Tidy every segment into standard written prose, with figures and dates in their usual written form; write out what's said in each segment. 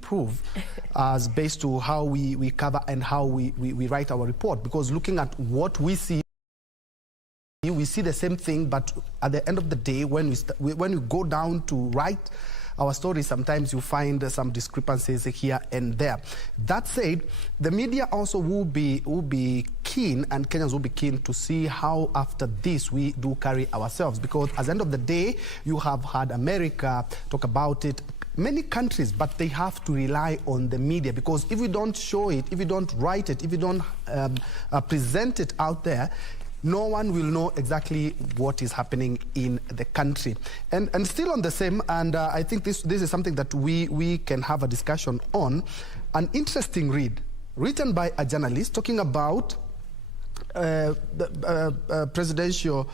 improve as based to how we cover and how we write our report. Because looking at what we see the same thing, but at the end of the day, when we go down to write our story, sometimes you find some discrepancies here and there. That said, the media also will be keen, and Kenyans will be keen to see how after this we do carry ourselves, because at the end of the day, you have had America talk about it, many countries, but they have to rely on the media, because if we don't show it, if we don't write it, if we don't present it out there, no one will know exactly what is happening in the country. And still on the same, and I think this is something that we can have a discussion on, an interesting read written by a journalist talking about the presidential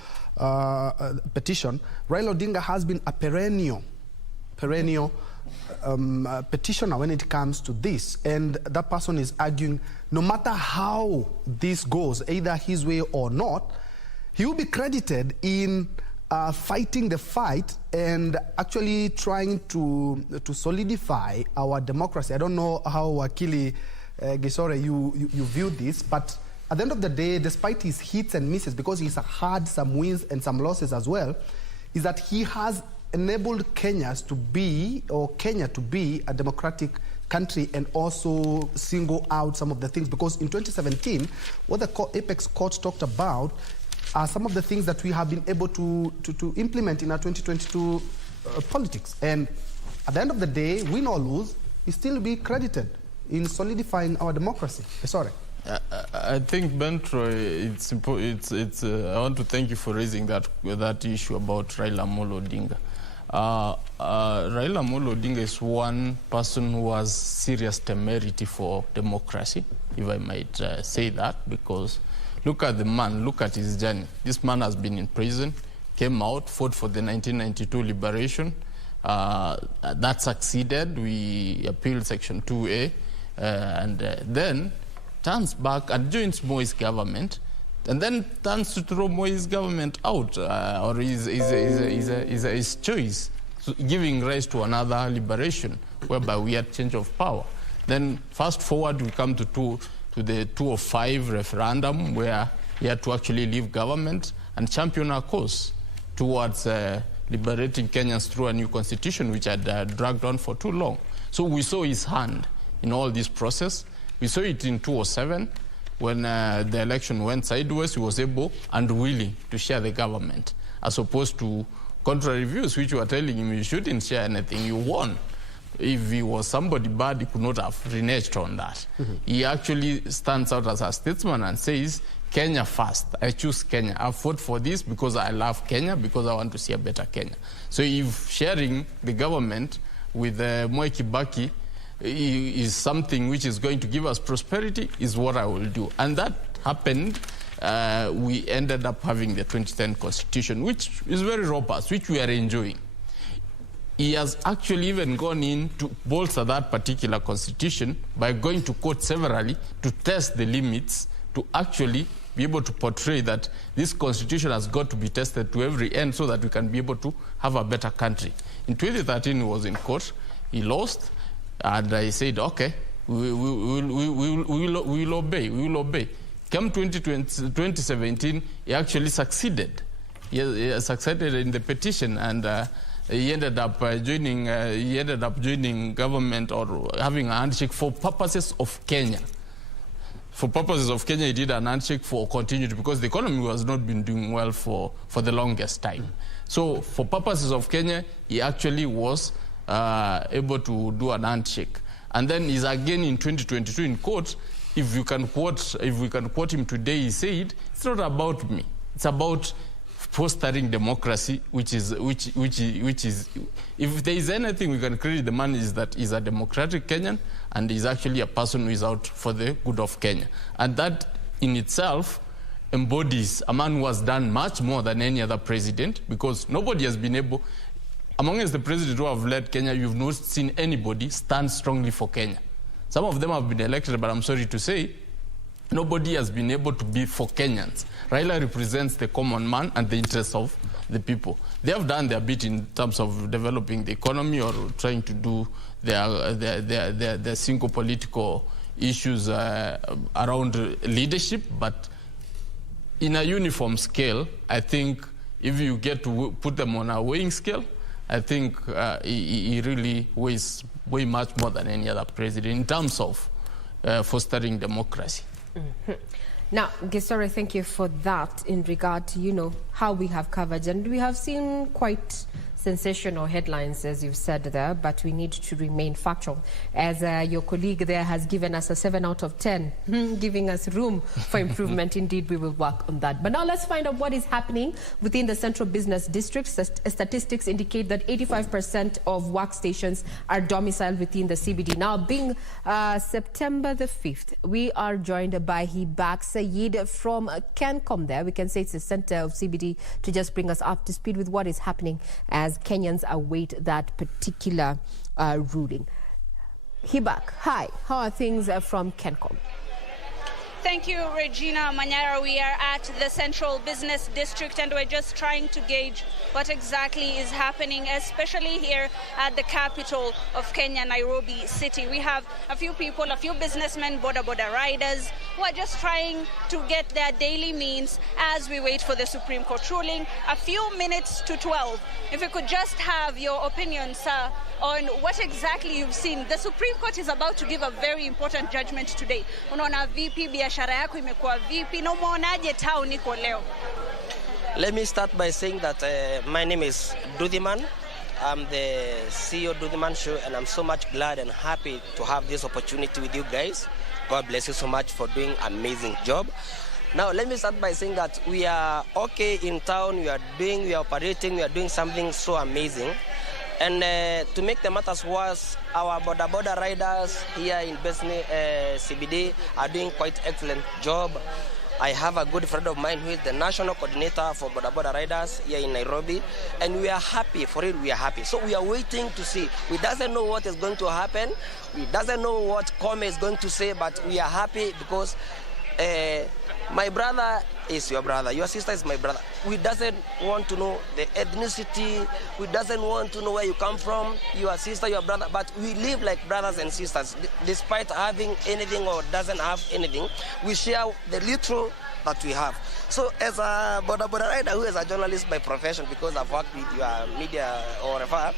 petition. Raila Odinga has been a perennial petitioner when it comes to this, and that person is arguing no matter how this goes, either his way or not, he will be credited in fighting the fight and actually trying to solidify our democracy. I don't know how Wakili Gisore you view this, but at the end of the day, despite his hits and misses, because he's had some wins and some losses as well, is that he has enabled Kenya to be a democratic country, and also single out some of the things, because in 2017, what the Apex Court talked about are some of the things that we have been able to implement in our 2022 politics. And at the end of the day, win or lose, we still be credited in solidifying our democracy. Sorry. I think, Bentro, I want to thank you for raising that issue about Raila Amolo Odinga. Raila Amolo Odinga is one person who has serious temerity for democracy, if I might say that, because look at the man, look at his journey. This man has been in prison, came out, fought for the 1992 liberation. That succeeded. We appealed Section 2A, and then turns back and joins Moi's government, and then turns to throw Moi's government out, or his choice, giving rise to another liberation, whereby we had change of power. Then fast forward, we come to the 2005 referendum, where he had to actually leave government and champion our cause towards liberating Kenyans through a new constitution, which had dragged on for too long. So we saw his hand in all this process. We saw it in 2007, when the election went sideways. He was able and willing to share the government, as opposed to contrary views, which were telling him you shouldn't share anything, you won. If he was somebody bad, he could not have reneged on that. He actually stands out as a statesman and says, Kenya first. I choose Kenya. I fought for this because I love Kenya, because I want to see a better Kenya. So if sharing the government with Moi Kibaki is something which is going to give us prosperity, is what I will do. And that happened. We ended up having the 2010 constitution, which is very robust, which we are enjoying. He has actually even gone in to bolster that particular constitution by going to court severally to test the limits, to actually be able to portray that this constitution has got to be tested to every end, so that we can be able to have a better country. In 2013, he was in court. He lost. And I said, okay, we will obey. Come 2017, he actually succeeded. He succeeded in the petition, and he ended up joining government, or having a handshake for purposes of Kenya. For purposes of Kenya, he did an handshake for continuity, because the economy was not been doing well for the longest time. So for purposes of Kenya, he actually was able to do an handshake. And then he's again in 2022 in court. If we can quote him today, he said, it's not about me. It's about fostering democracy, which is, if there is anything we can credit the man, is that he's a democratic Kenyan, and he's actually a person who is out for the good of Kenya. And that in itself embodies a man who has done much more than any other president, because nobody has been able, amongst the presidents who have led Kenya, you've not seen anybody stand strongly for Kenya. Some of them have been elected, but I'm sorry to say, nobody has been able to be for Kenyans. Raila represents the common man and the interests of the people. They have done their bit in terms of developing the economy or trying to do their single political issues around leadership, but in a uniform scale, I think if you get to put them on a weighing scale, I think he really weighs way much more than any other president in terms of fostering democracy. Mm-hmm. Now, Gisore, thank you for that in regard to, how we have covered. And we have seen quite sensational headlines, as you've said there, but we need to remain factual. As your colleague there has given us a 7 out of 10, giving us room for improvement. Indeed, we will work on that. But now let's find out what is happening within the Central Business District. Statistics indicate that 85% of workstations are domiciled within the CBD. Now, being September the 5th, we are joined by Hibak Sayed from CANCOM there. We can say it's the center of CBD to just bring us up to speed with what is happening as Kenyans await that particular ruling. Hibak, hi. How are things from CANCOM? Thank you, Regina Manyara. We are at the Central Business District and we're just trying to gauge what exactly is happening, especially here at the capital of Kenya, Nairobi City. We have a few people, a few businessmen, boda riders, who are just trying to get their daily means as we wait for the Supreme Court ruling. A few minutes to 12. If we could just have your opinion, sir, on what exactly you've seen. The Supreme Court is about to give a very important judgment today. Unaona vipi biashara yako imekuwa vipi na umeonaje town iko leo? Let me start by saying that my name is Dudhiman. I'm the CEO of Dudhiman Show, and I'm so much glad and happy to have this opportunity with you guys. God bless you so much for doing an amazing job. Now, let me start by saying that we are okay in town, we are operating, we are doing something so amazing. And to make the matters worse, our border riders here in CBD are doing quite excellent job. I have a good friend of mine who is the national coordinator for border riders here in Nairobi, and we are happy for it. We are happy. So we are waiting to see. We doesn't know what is going to happen. We doesn't know what Kome is going to say, but we are happy because my brother is your brother. Your sister is my brother. We doesn't want to know the ethnicity. We doesn't want to know where you come from, your sister, your brother. But we live like brothers and sisters. Despite having anything or doesn't have anything, we share the little that we have. So as a border rider who is a journalist by profession, because I've worked with your media or whatever,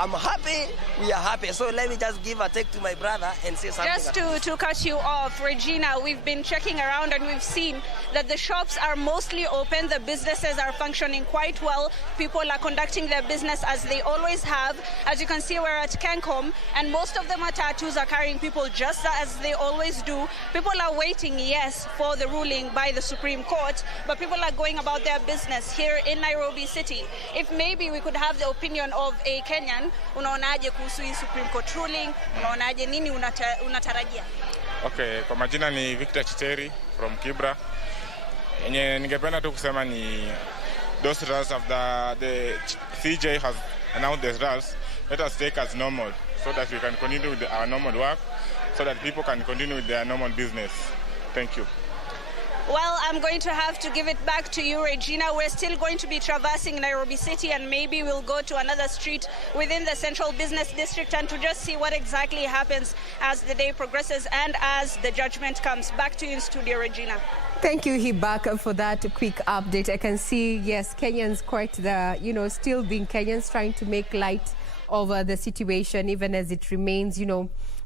I'm happy, we are happy. So let me just give a take to my brother and say something. Just to cut you off, Regina, we've been checking around and we've seen that the shops are mostly open, the businesses are functioning quite well, people are conducting their business as they always have. As you can see, we're at CANCOM, and most of the matatus are carrying people just as they always do. People are waiting, yes, for the ruling by the Supreme Court, but people are going about their business here in Nairobi City. If maybe we could have the opinion of a Kenyan, unaonaje kuhusu hii Supreme Court ruling? Unaonaje, nini unatarajia? Okay, kwa majina ni Victor Chiteri from Kibra. Ningependa tu kusema ni those results of the CJ has announced the results. Let us take as normal so that we can continue with our normal work, so that people can continue with their normal business. Thank you. Well, I'm going to have to give it back to you, Regina. We're still going to be traversing Nairobi City, and maybe we'll go to another street within the Central Business District and to just see what exactly happens as the day progresses and as the judgment comes. Back to you in studio, Regina. Thank you, Hibak, for that quick update. I can see, yes, Kenyans quite the, still being Kenyans, trying to make light of the situation, even as it remains,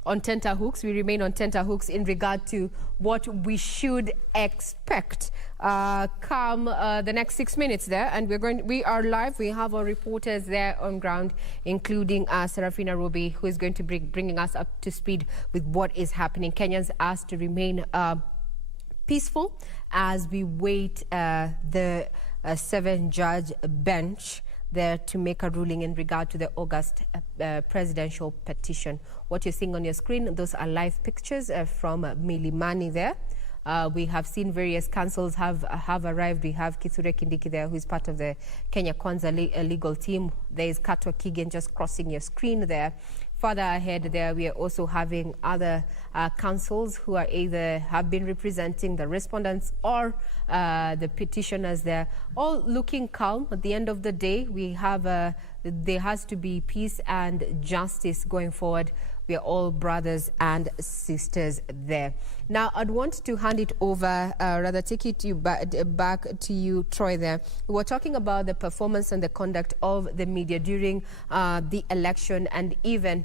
on tenterhooks. We remain on tenterhooks in regard to what we should expect come the next 6 minutes there. And we are live. We have our reporters there on ground, including Serafina Robi, who is going to be bringing us up to speed with what is happening. Kenyans asked to remain peaceful as we wait the 7-judge bench there to make a ruling in regard to the August presidential petition. What you're seeing on your screen, those are live pictures from Milimani there. We have seen various councils have arrived. We have Kithure Kindiki there, who is part of the Kenya Kwanza legal team. There is Katwa Kigen just crossing your screen there. further ahead there, we are also having other counsels who are either have been representing the respondents or the petitioners there, all looking calm. At the end of the day, we have there has to be peace and justice going forward. We are all brothers and sisters there. Now, I'd want to hand it over, rather take it to back to you, Troy, there. We were talking about the performance and the conduct of the media during the election, and even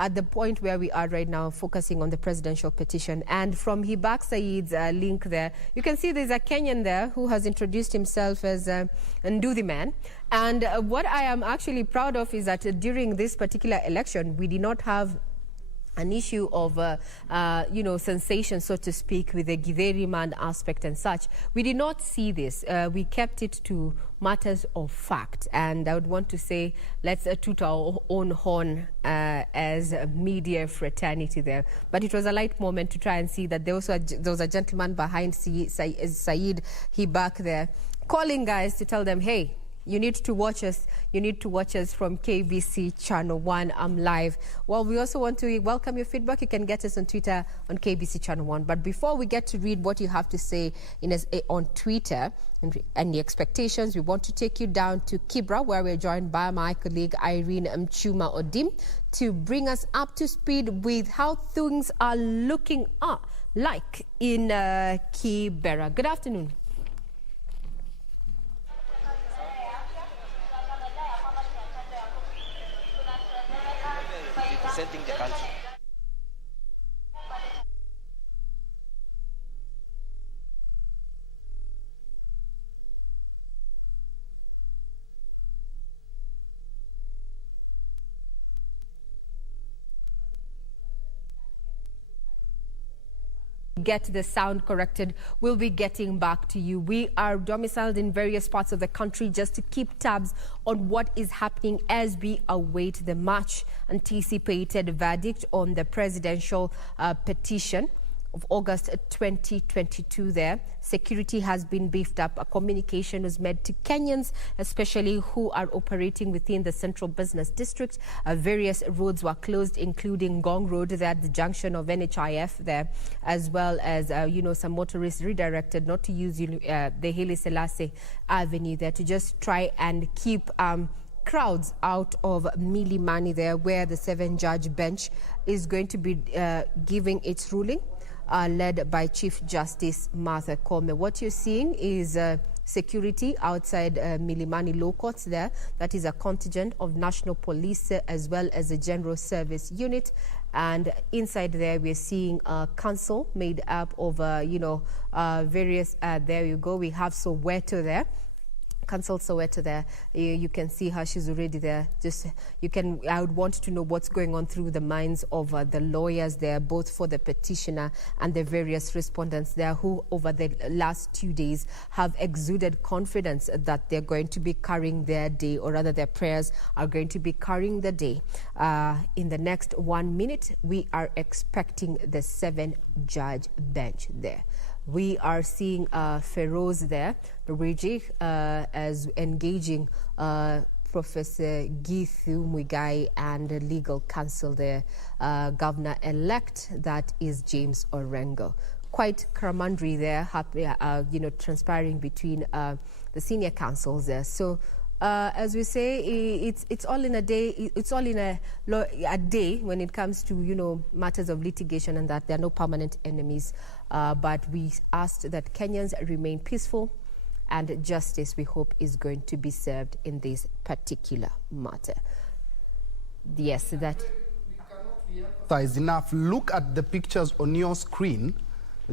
at the point where we are right now, focusing on the presidential petition. And from Hibak Said's link there, you can see there's a Kenyan there who has introduced himself as Nduthi Man. And what I am actually proud of is that during this particular election, we did not have an issue of, sensation, so to speak, with the Githeri man aspect and such. We did not see this. We kept it to matters of fact. And I would want to say, let's toot our own horn as a media fraternity there. But it was a light moment to try and see that there was a gentleman behind Said Hibak there, calling guys to tell them, hey, you need to watch us. You need to watch us from KBC Channel 1. I'm live. Well, we also want to welcome your feedback. You can get us on Twitter on KBC Channel 1. But before we get to read what you have to say on Twitter and the expectations, we want to take you down to Kibra, where we're joined by my colleague Irene Mchuma Odim to bring us up to speed with how things are looking like in Kibera. Good afternoon. Representing the country. Get the sound corrected, we'll be getting back to you. We are domiciled in various parts of the country just to keep tabs on what is happening as we await the much anticipated verdict on the presidential petition of August 2022 there. Security has been beefed up. A communication was made to Kenyans, especially who are operating within the central business district. Various roads were closed, including Gong Road there at the junction of NHIF there, as well as, some motorists redirected not to use the Haile Selassie Avenue there to just try and keep crowds out of Milimani there, where the 7-judge bench is going to be giving its ruling. Led by Chief Justice Martha Koome. What you're seeing is security outside Milimani Law Courts there. That is a contingent of National Police as well as a General Service Unit. And inside there, we're seeing a council made up of, various, there you go, we have Soweto there. Council Soweto there. You can see her, she's already there. I would want to know what's going on through the minds of the lawyers there, both for the petitioner and the various respondents there, who over the last 2 days have exuded confidence that they're going to be carrying their day, or rather their prayers are going to be carrying the day. In the next 1 minute, we are expecting the 7-judge bench there. We are seeing Feroz there, Luigi, as engaging Professor Githu Muigai and the legal counsel there, Governor-elect, that is James Orengo. Quite camaraderie there, transpiring between the senior counsels there. So, as we say, it's all in a day. It's all in a day when it comes to matters of litigation, and that there are no permanent enemies. But we asked that Kenyans remain peaceful, and justice, we hope, is going to be served in this particular matter. Yes, that. Is enough. Look at the pictures on your screen.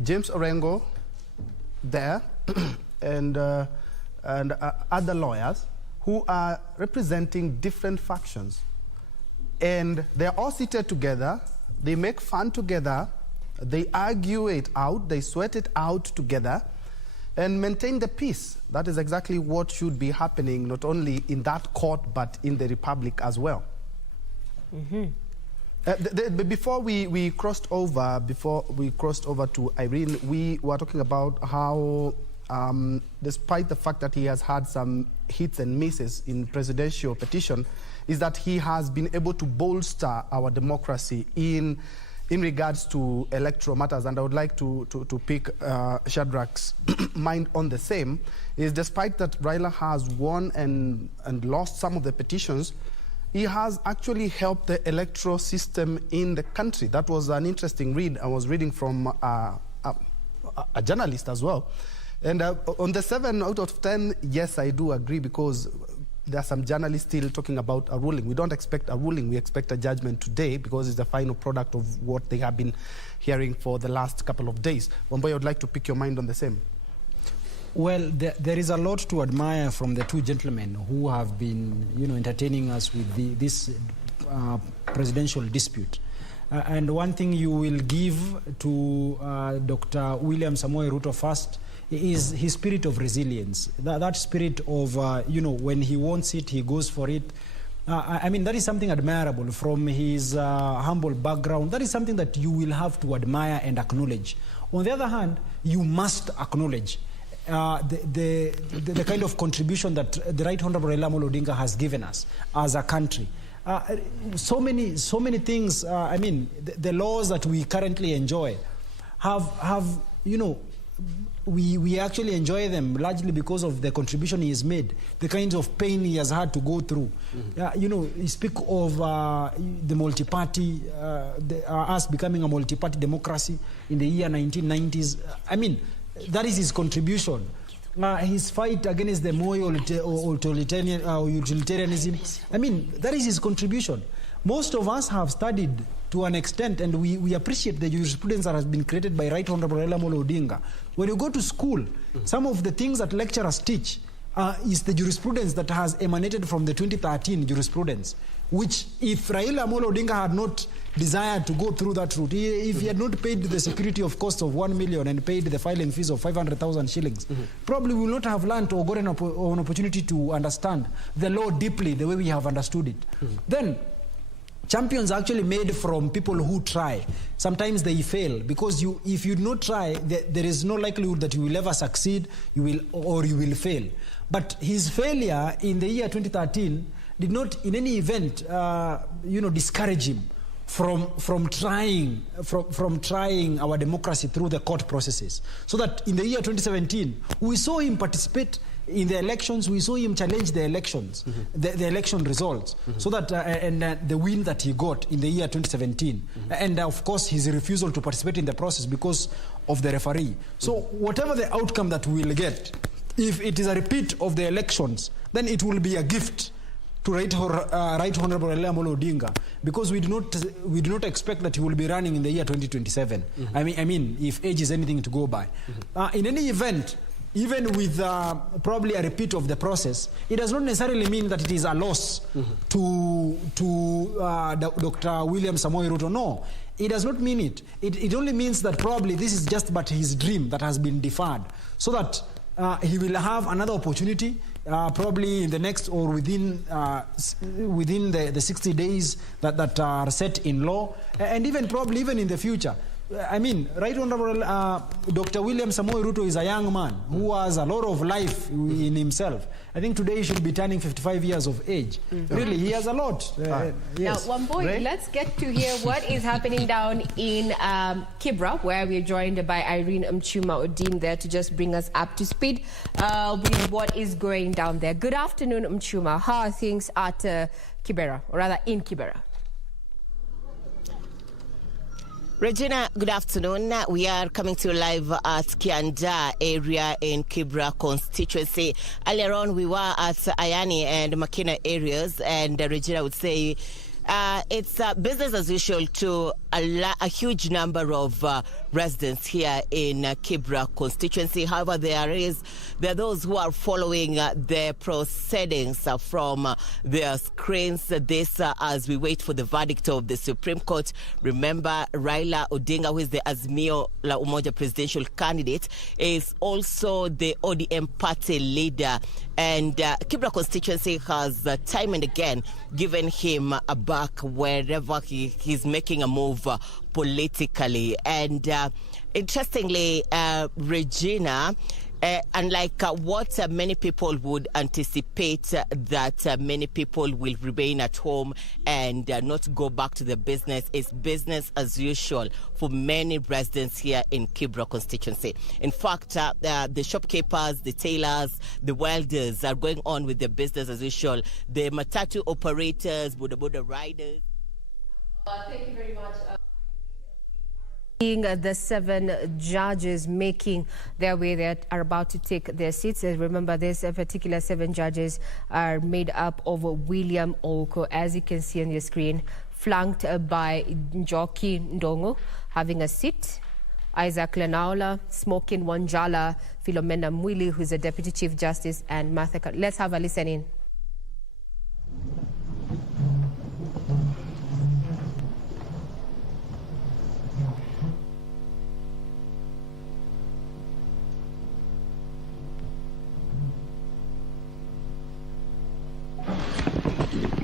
James Orengo there, and other lawyers who are representing different factions. And they're all seated together, they make fun together, they argue it out, they sweat it out together, and maintain the peace. That is exactly what should be happening, not only in that court, but in the Republic as well. Mm-hmm. Before we crossed over to Irene, we were talking about how despite the fact that he has had some hits and misses in presidential petition, is that he has been able to bolster our democracy in regards to electoral matters. And I would like to pick Shadrach's mind on the same, is despite that Raila has won and lost some of the petitions, he has actually helped the electoral system in the country. That was an interesting read. I was reading from a journalist as well. And on the 7 out of 10, yes, I do agree, because there are some journalists still talking about a ruling. We don't expect a ruling, we expect a judgment today, because it's the final product of what they have been hearing for the last couple of days. Wamboy, I would like to pick your mind on the same. Well, there is a lot to admire from the two gentlemen who have been, entertaining us with this presidential dispute. And one thing you will give to Dr. William Samoei Ruto first is his spirit of resilience. That spirit of, when he wants it, he goes for it. I mean, that is something admirable from his humble background. That is something that you will have to admire and acknowledge. On the other hand, you must acknowledge the kind of contribution that the Right Honorable Raila Amolo Odinga has given us as a country. So many things. I mean, the laws that we currently enjoy have we actually enjoy them largely because of the contribution he has made, the kinds of pain he has had to go through. You speak of the multi-party, us becoming a multi-party democracy in the year 1990s. I mean, that is his contribution. His fight against the Moi utilitarianism, I mean, that is his contribution. Most of us have studied to an extent, and we appreciate the jurisprudence that has been created by Right Honorable Raila Amolo Odinga. When you go to school, some of the things that lecturers teach is the jurisprudence that has emanated from the 2013 jurisprudence, which if Raila Amolo Odinga had not desired to go through that route, if he had not paid the security of cost of 1 million and paid the filing fees of 500,000 shillings, probably we will not have learned or gotten an opportunity to understand the law deeply the way we have understood it. Then, champions are actually made from people who try. Sometimes they fail, because if you do not try, there is no likelihood that you will ever succeed, you will fail. But his failure in the year 2013 did not in any event discourage him from trying our democracy through the court processes. So that in the year 2017, we saw him participate in the elections, we saw him challenge the elections, the election results, so that the win that he got in the year 2017, and of course his refusal to participate in the process because of the referee. So whatever the outcome that we will get, if it is a repeat of the elections, then it will be a gift to Right Honorable Raila Amolo Odinga, because we do not expect that he will be running in the year 2027. I mean, if age is anything to go by. In any event, even with probably a repeat of the process, it does not necessarily mean that it is a loss to Dr. William Samoei Ruto. No, it does not mean it. It only means that probably this is just but his dream that has been deferred, so that he will have another opportunity, probably in the next or within the 60 days that are set in law, and even probably even in the future. I mean, Right Honorable Dr. William Samoei Ruto is a young man who has a lot of life in himself. I think today he should be turning 55 years of age. Really, he has a lot. Yes. Now, Wamboy, let's get to hear what is happening down in Kibra, where we're joined by Irene Mchuma Odim there to just bring us up to speed with what is going down there. Good afternoon, Mchuma. How are things at Kibera, or rather in Kibera? Regina, good afternoon. We are coming to you live at Kianda area in Kibra constituency. Earlier on, we were at Ayani and Makina areas, and Regina would say it's business as usual to a huge number of residents here in Kibra constituency. However, there are those who are following the proceedings from their screens. This as we wait for the verdict of the Supreme Court. Remember, Raila Odinga, who is the Azimio La Umoja presidential candidate, is also the ODM party leader. And Kibra constituency has time and again given him a back wherever he's making a move politically. And interestingly, Regina, Unlike what many people would anticipate, that many people will remain at home and not go back to the business, is business as usual for many residents here in Kibra constituency. In fact, the shopkeepers, the tailors, the welders are going on with their business as usual. The matatu operators, boda boda riders. Thank you very much. The 7 judges making their way that are about to take their seats. Remember, this particular 7 judges are made up of William Oko, as you can see on your screen, flanked by Njoki Ndongo having a seat, Isaac Lenaola, Smokin Wanjala, Philomena Mwili, who's a Deputy Chief Justice, and Martha. Let's have a listen in.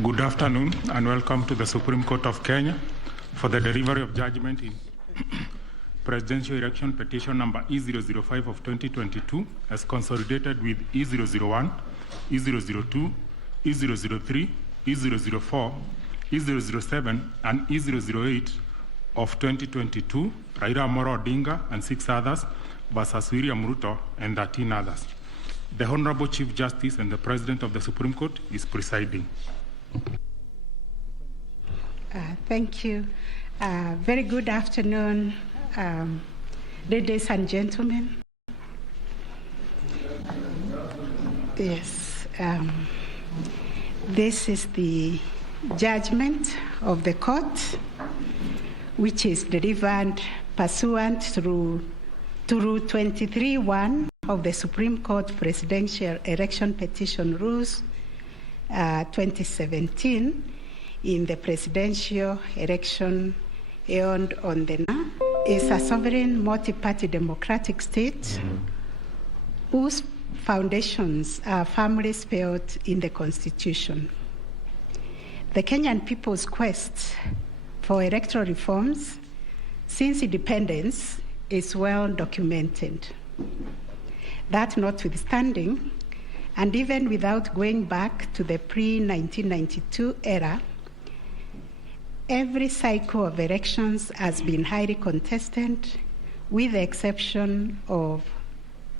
Good afternoon and welcome to the Supreme Court of Kenya for the delivery of judgment in presidential election petition number E005 of 2022 as consolidated with E001, E002, E003, E004, E007 and E008 of 2022, Raila Amolo Odinga and 6 others versus William Ruto and 13 others. The Honorable Chief Justice and the President of the Supreme Court is presiding. Thank you. Very good afternoon, ladies and gentlemen. Yes, this is the judgment of the court, which is delivered pursuant to Rule 23(1) of the Supreme Court Presidential Election Petition Rules 2017 in the presidential election held on the is a sovereign multi-party democratic state whose foundations are firmly spelled in the Constitution. The Kenyan people's quest for electoral reforms since independence is well documented. That notwithstanding, and even without going back to the pre-1992 era, every cycle of elections has been highly contested, with the exception of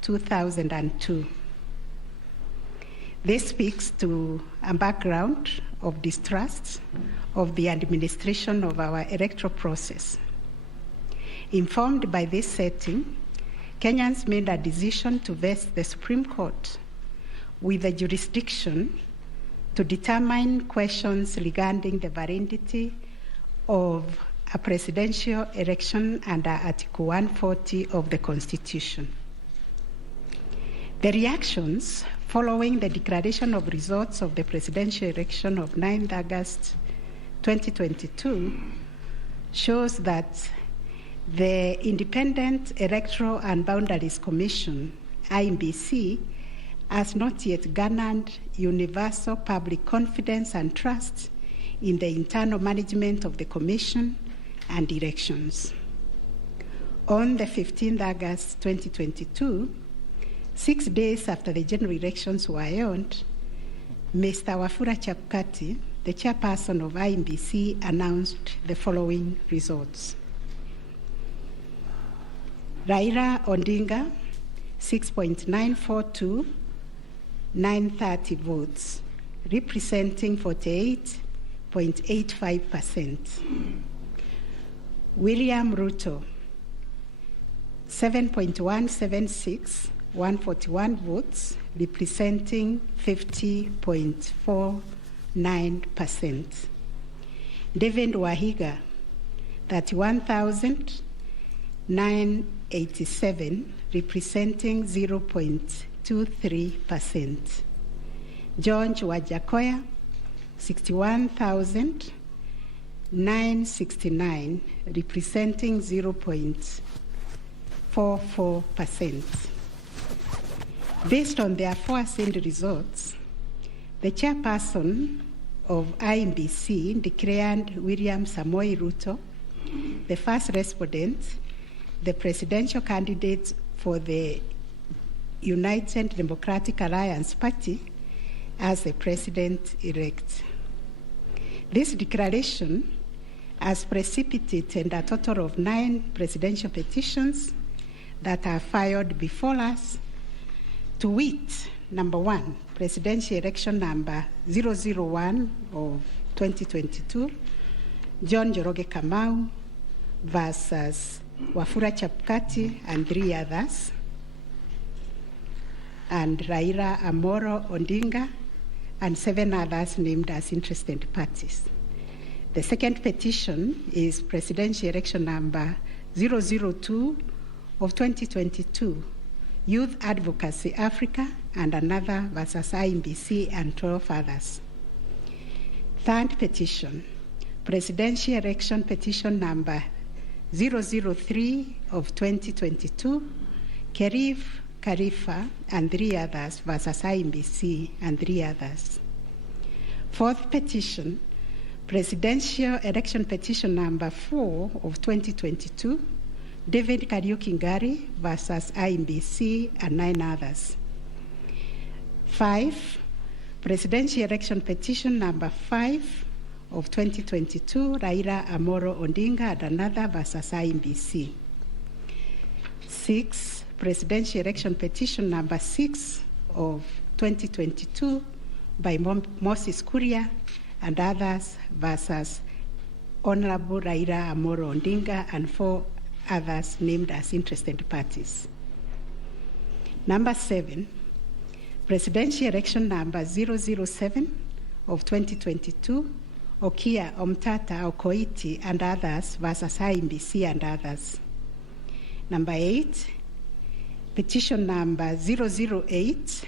2002. This speaks to a background of distrust of the administration of our electoral process. Informed by this setting, Kenyans made a decision to vest the Supreme Court with the jurisdiction to determine questions regarding the validity of a presidential election under Article 140 of the Constitution. The reactions following the declaration of results of the presidential election of 9th August 2022 shows that the Independent Electoral and Boundaries Commission, IEBC, has not yet garnered universal public confidence and trust in the internal management of the Commission and elections. On the 15th August 2022, 6 days after the general elections were held, Mr. Wafula Chebukati, the chairperson of IEBC, announced the following results. Raila Odinga, 6.942,930 votes, representing 48.85%. William Ruto, 7.176,141 votes, representing 50.49%. David Wahiga, 31,987, representing 0.23%. George Wajakoya, 61,969, representing 0.44%. Based on the aforesaid results, the chairperson of IEBC declared William Samoei Ruto the first respondent, the presidential candidate for the United Democratic Alliance Party as the president-elect. This declaration has precipitated a total of 9 presidential petitions that are filed before us, to wit, number 1, presidential election number 001 of 2022, John Njoroge Kamau versus Wafula Chebukati and 3 others, and Raila Amolo Odinga and 7 others named as interested parties. The second petition is presidential election number 002 of 2022, Youth Advocacy Africa and another versus IEBC and 12 others. Third petition, presidential election petition number 003 of 2022, Kerif Khalifa and 3 others versus IEBC and 3 others. Fourth petition, presidential election petition number 4 of 2022, David Kariuki Ngari versus IEBC and 9 others. 5, presidential election petition number 5 of 2022, Raila Amolo Odinga and another versus IEBC. 6, presidential election petition number 6 of 2022 by Moses Kuria and others versus Honorable Raila Amolo Odinga and 4 others named as interested parties. Number 7, presidential election number 007 of 2022, Okia Omtata Okoiti and others versus IEBC and others. Number 8, petition number 008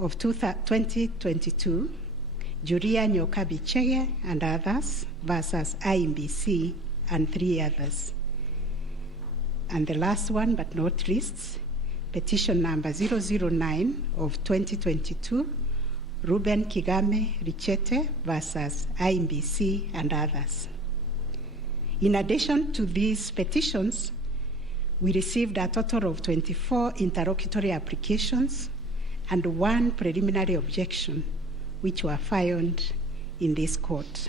of 2022, Julia Nyoka Bichege and others versus IEBC and 3 others. And the last one, but not least, petition number 009 of 2022, Ruben Kigame Richete versus IEBC and others. In addition to these petitions, we received a total of 24 interlocutory applications and 1 preliminary objection, which were filed in this court.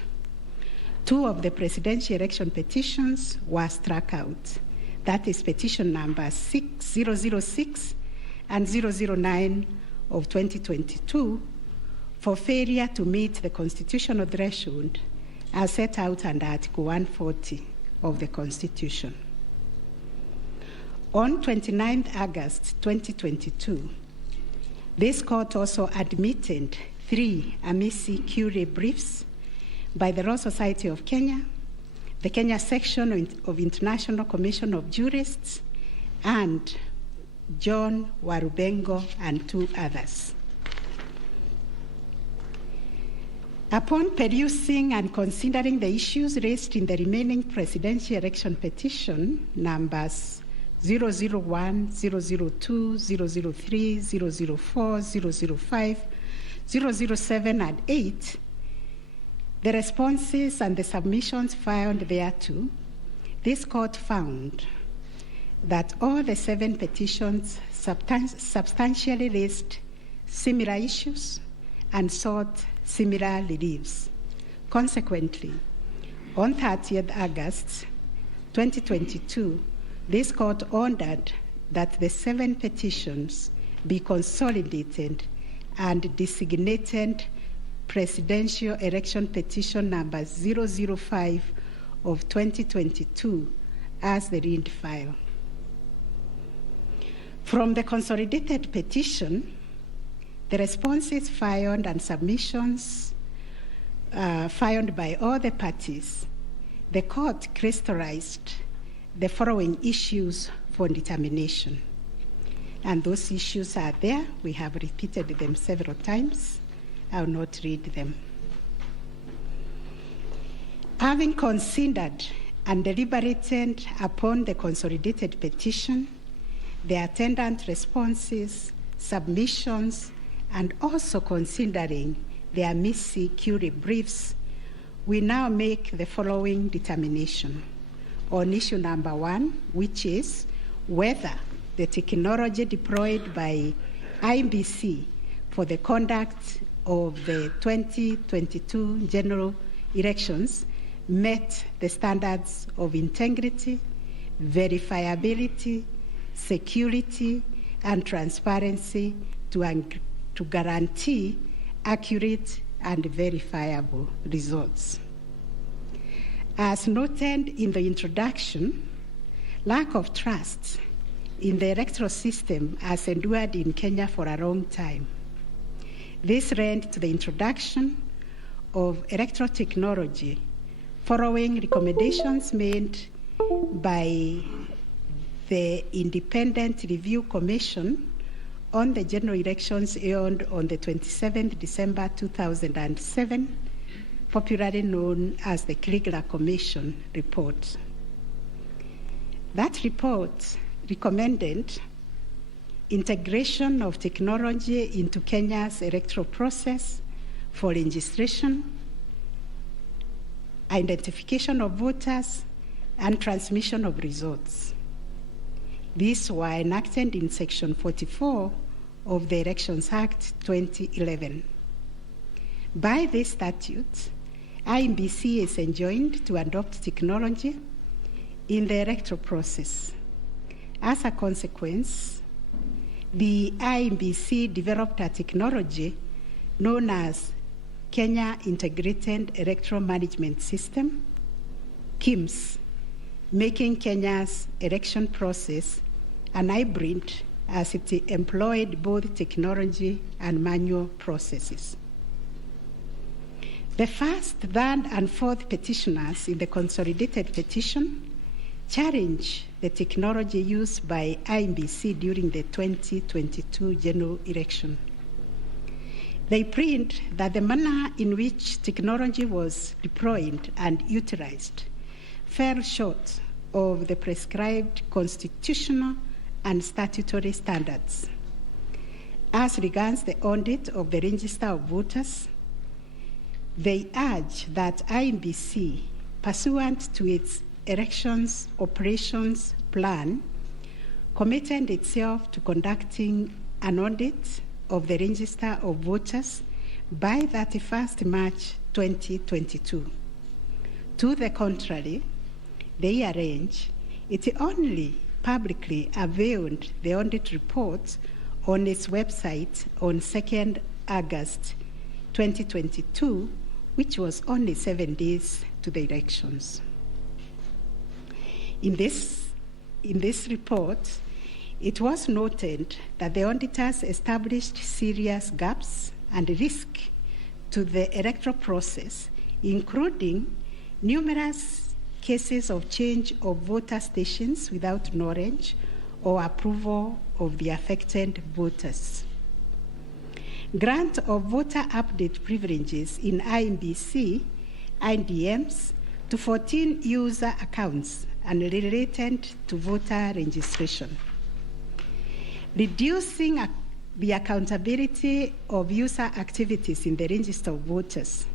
2 of the presidential election petitions were struck out. That is petition number 006 and 009 of 2022 for failure to meet the constitutional threshold as set out under Article 140 of the Constitution. On 29 August 2022, this court also admitted 3 amici curiae briefs by the Law Society of Kenya, the Kenya section of International Commission of Jurists, and John Warubengo and 2 others. Upon perusing and considering the issues raised in the remaining presidential election petition numbers 001, 002, 003, 004, 005, 007, and 8, the responses and the submissions filed thereto, this court found that all the 7 petitions substantially raised similar issues and sought similar reliefs. Consequently, on 30th August 2022, this court ordered that the 7 petitions be consolidated and designated presidential election petition number 005 of 2022 as the read file. From the consolidated petition, the responses filed and submissions filed by all the parties, the court crystallized the following issues for determination. And those issues are there. We have repeated them several times. I will not read them. Having considered and deliberated upon the consolidated petition, the attendant responses, submissions, and also considering the amici curiae briefs, we now make the following determination on issue number 1, which is whether the technology deployed by IEBC for the conduct of the 2022 general elections met the standards of integrity, verifiability, security, and transparency to guarantee accurate and verifiable results. As noted in the introduction, lack of trust in the electoral system has endured in Kenya for a long time. This led to the introduction of electoral technology following recommendations made by the Independent Review Commission on the general elections held on the 27th December 2007, popularly known as the Kriegler Commission report. That report recommended integration of technology into Kenya's electoral process for registration, identification of voters, and transmission of results. These were enacted in Section 44 of the Elections Act 2011. By this statute, IEBC is enjoined to adopt technology in the electoral process. As a consequence, the IEBC developed a technology known as Kenya Integrated Electoral Management System, KIMS, making Kenya's election process an hybrid as it employed both technology and manual processes. The first, third, and fourth petitioners in the consolidated petition challenge the technology used by IEBC during the 2022 general election. They plead that the manner in which technology was deployed and utilized fell short of the prescribed constitutional and statutory standards. As regards the audit of the register of voters, they urge that IEBC, pursuant to its elections operations plan, committed itself to conducting an audit of the register of voters by 31st March 2022. To the contrary, they arrange it only publicly availed the audit report on its website on 2nd August 2022, which was only 7 days to the elections. In this report, it was noted that the auditors established serious gaps and risk to the electoral process, including numerous cases of change of voter stations without knowledge or approval of the affected voters. Grant of voter update privileges in IEBC, IDMs, to 14 user accounts and related to voter registration. Reducing the accountability of user activities in the register of voters.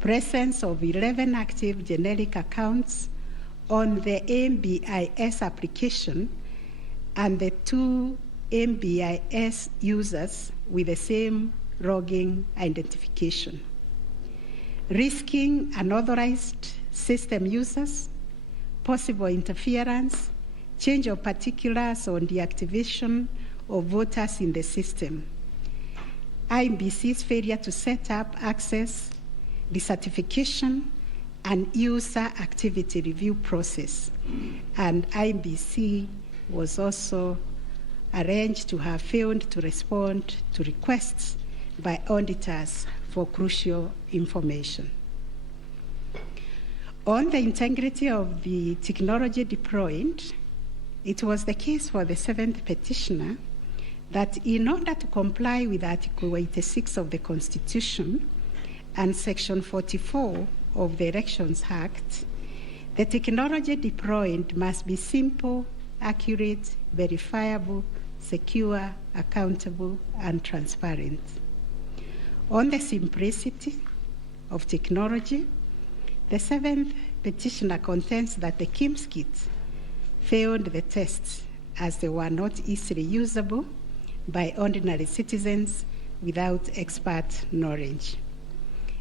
Presence of 11 active generic accounts on the MBIS application and the 2 MBIS users with the same logging identification. Risking unauthorized system users, possible interference, change of particulars on the activation of voters in the system. IEBC's failure to set up access, decertification, and user activity review process. And IEBC was also arranged to have failed to respond to requests by auditors for crucial information. On the integrity of the technology deployed, it was the case for the 7th petitioner that in order to comply with Article 86 of the Constitution and Section 44 of the Elections Act, the technology deployed must be simple, accurate, verifiable, secure, accountable, and transparent. On the simplicity of technology, the 7th petitioner contends that the KIMS kit failed the tests as they were not easily usable by ordinary citizens without expert knowledge.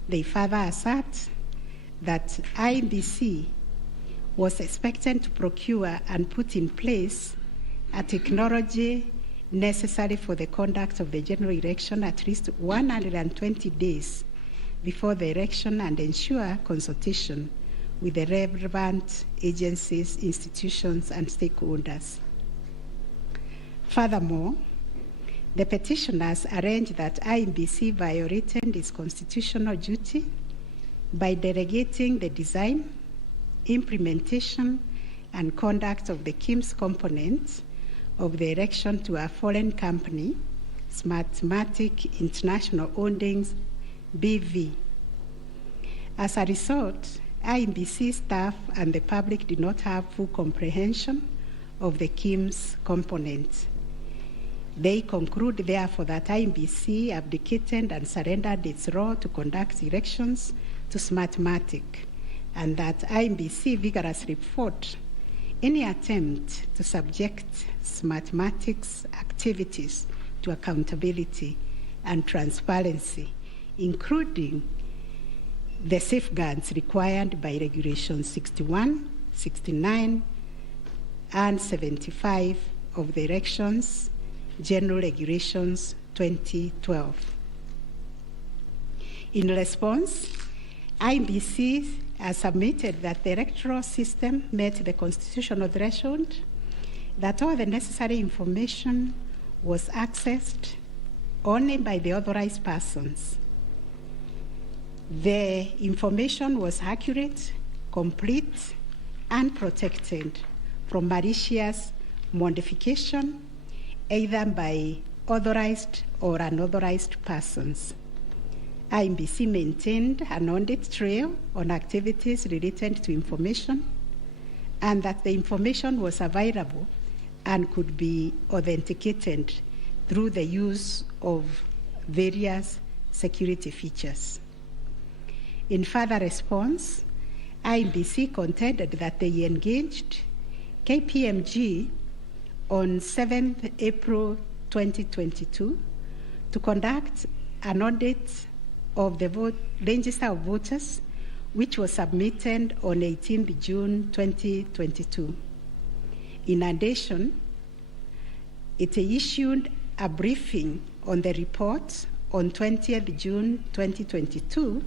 They further assert that IEBC was expected to procure and put in place a technology necessary for the conduct of the general election at least 120 days before the election and ensure consultation with the relevant agencies, institutions, and stakeholders. Furthermore, the petitioners arranged that IEBC violated its constitutional duty by delegating the design, implementation, and conduct of the KIMS components of the election to a foreign company, Smartmatic International Holdings, BV. As a result, IEBC staff and the public did not have full comprehension of the KIMS components. They conclude, therefore, that IEBC abdicated and surrendered its role to conduct elections to Smartmatic, and that IEBC vigorously fought any attempt to subject Smartmatic's activities to accountability and transparency, including the safeguards required by Regulations 61, 69, and 75 of the Elections General Regulations 2012. In response, IEBC has submitted that the electoral system met the constitutional threshold, that all the necessary information was accessed only by the authorized persons. The information was accurate, complete, and protected from malicious modification, either by authorized or unauthorized persons. IEBC maintained an audit trail on activities related to information, and that the information was available and could be authenticated through the use of various security features. In further response, IEBC contended that they engaged KPMG on 7th April 2022 to conduct an audit of the register of voters, which was submitted on 18th June 2022. In addition, it issued a briefing on the report on 20th June 2022,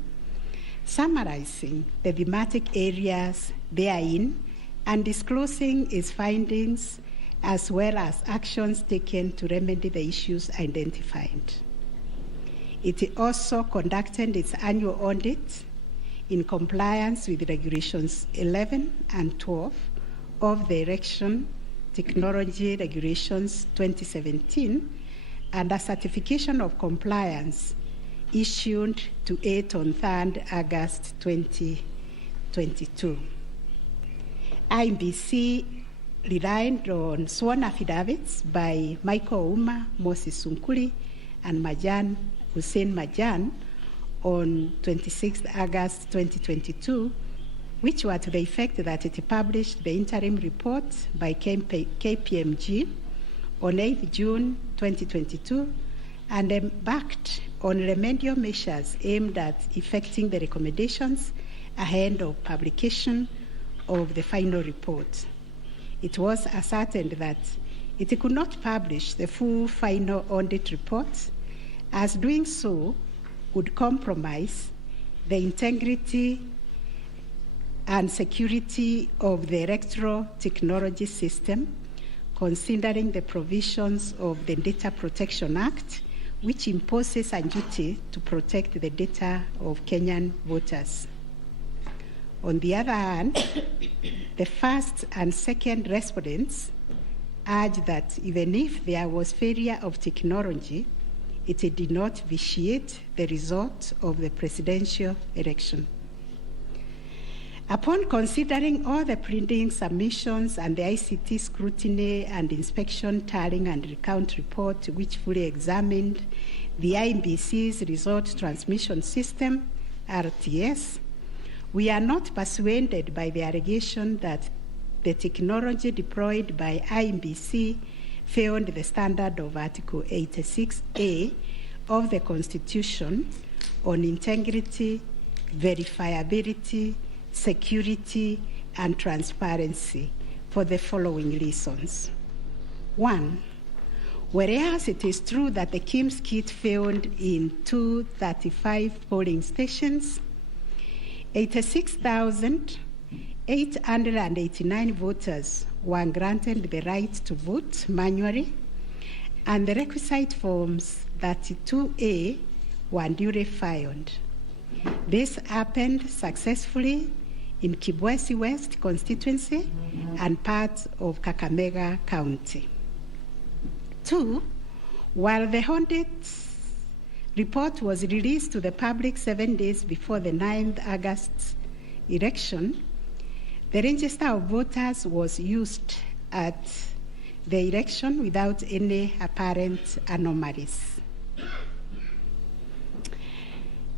summarizing the thematic areas therein and disclosing its findings as well as actions taken to remedy the issues identified. It also conducted its annual audit in compliance with Regulations 11 and 12 of the Election Technology Regulations 2017 and a certification of compliance issued to it on 3rd August 2022. IEBC relied on sworn affidavits by Michael Uma, Moses Sunkuli, and Hussein Majan on 26th August 2022, which were to the effect that it published the interim report by KPMG on 8th June 2022 and embarked on remedial measures aimed at effecting the recommendations ahead of publication of the final report. It was ascertained that it could not publish the full final audit report, as doing so would compromise the integrity and security of the electoral technology system, considering the provisions of the Data Protection Act, which imposes a duty to protect the data of Kenyan voters. On the other hand, the first and second respondents urged that even if there was failure of technology, it did not vitiate the result of the presidential election. Upon considering all the pleading submissions and the ICT scrutiny and inspection tallying and recount report, which fully examined the IEBC's result transmission system, RTS, we are not persuaded by the allegation that the technology deployed by IEBC failed the standard of Article 86A of the Constitution on integrity, verifiability, security, and transparency for the following reasons. 1, whereas it is true that the KIMS kit failed in 235 polling stations, 86,889 voters were granted the right to vote manually, and the requisite forms 32A were duly filed. This happened successfully in Kibwezi West constituency and parts of Kakamega County. 2, while the audit report was released to the public 7 days before the 9th August election, the register of voters was used at the election without any apparent anomalies.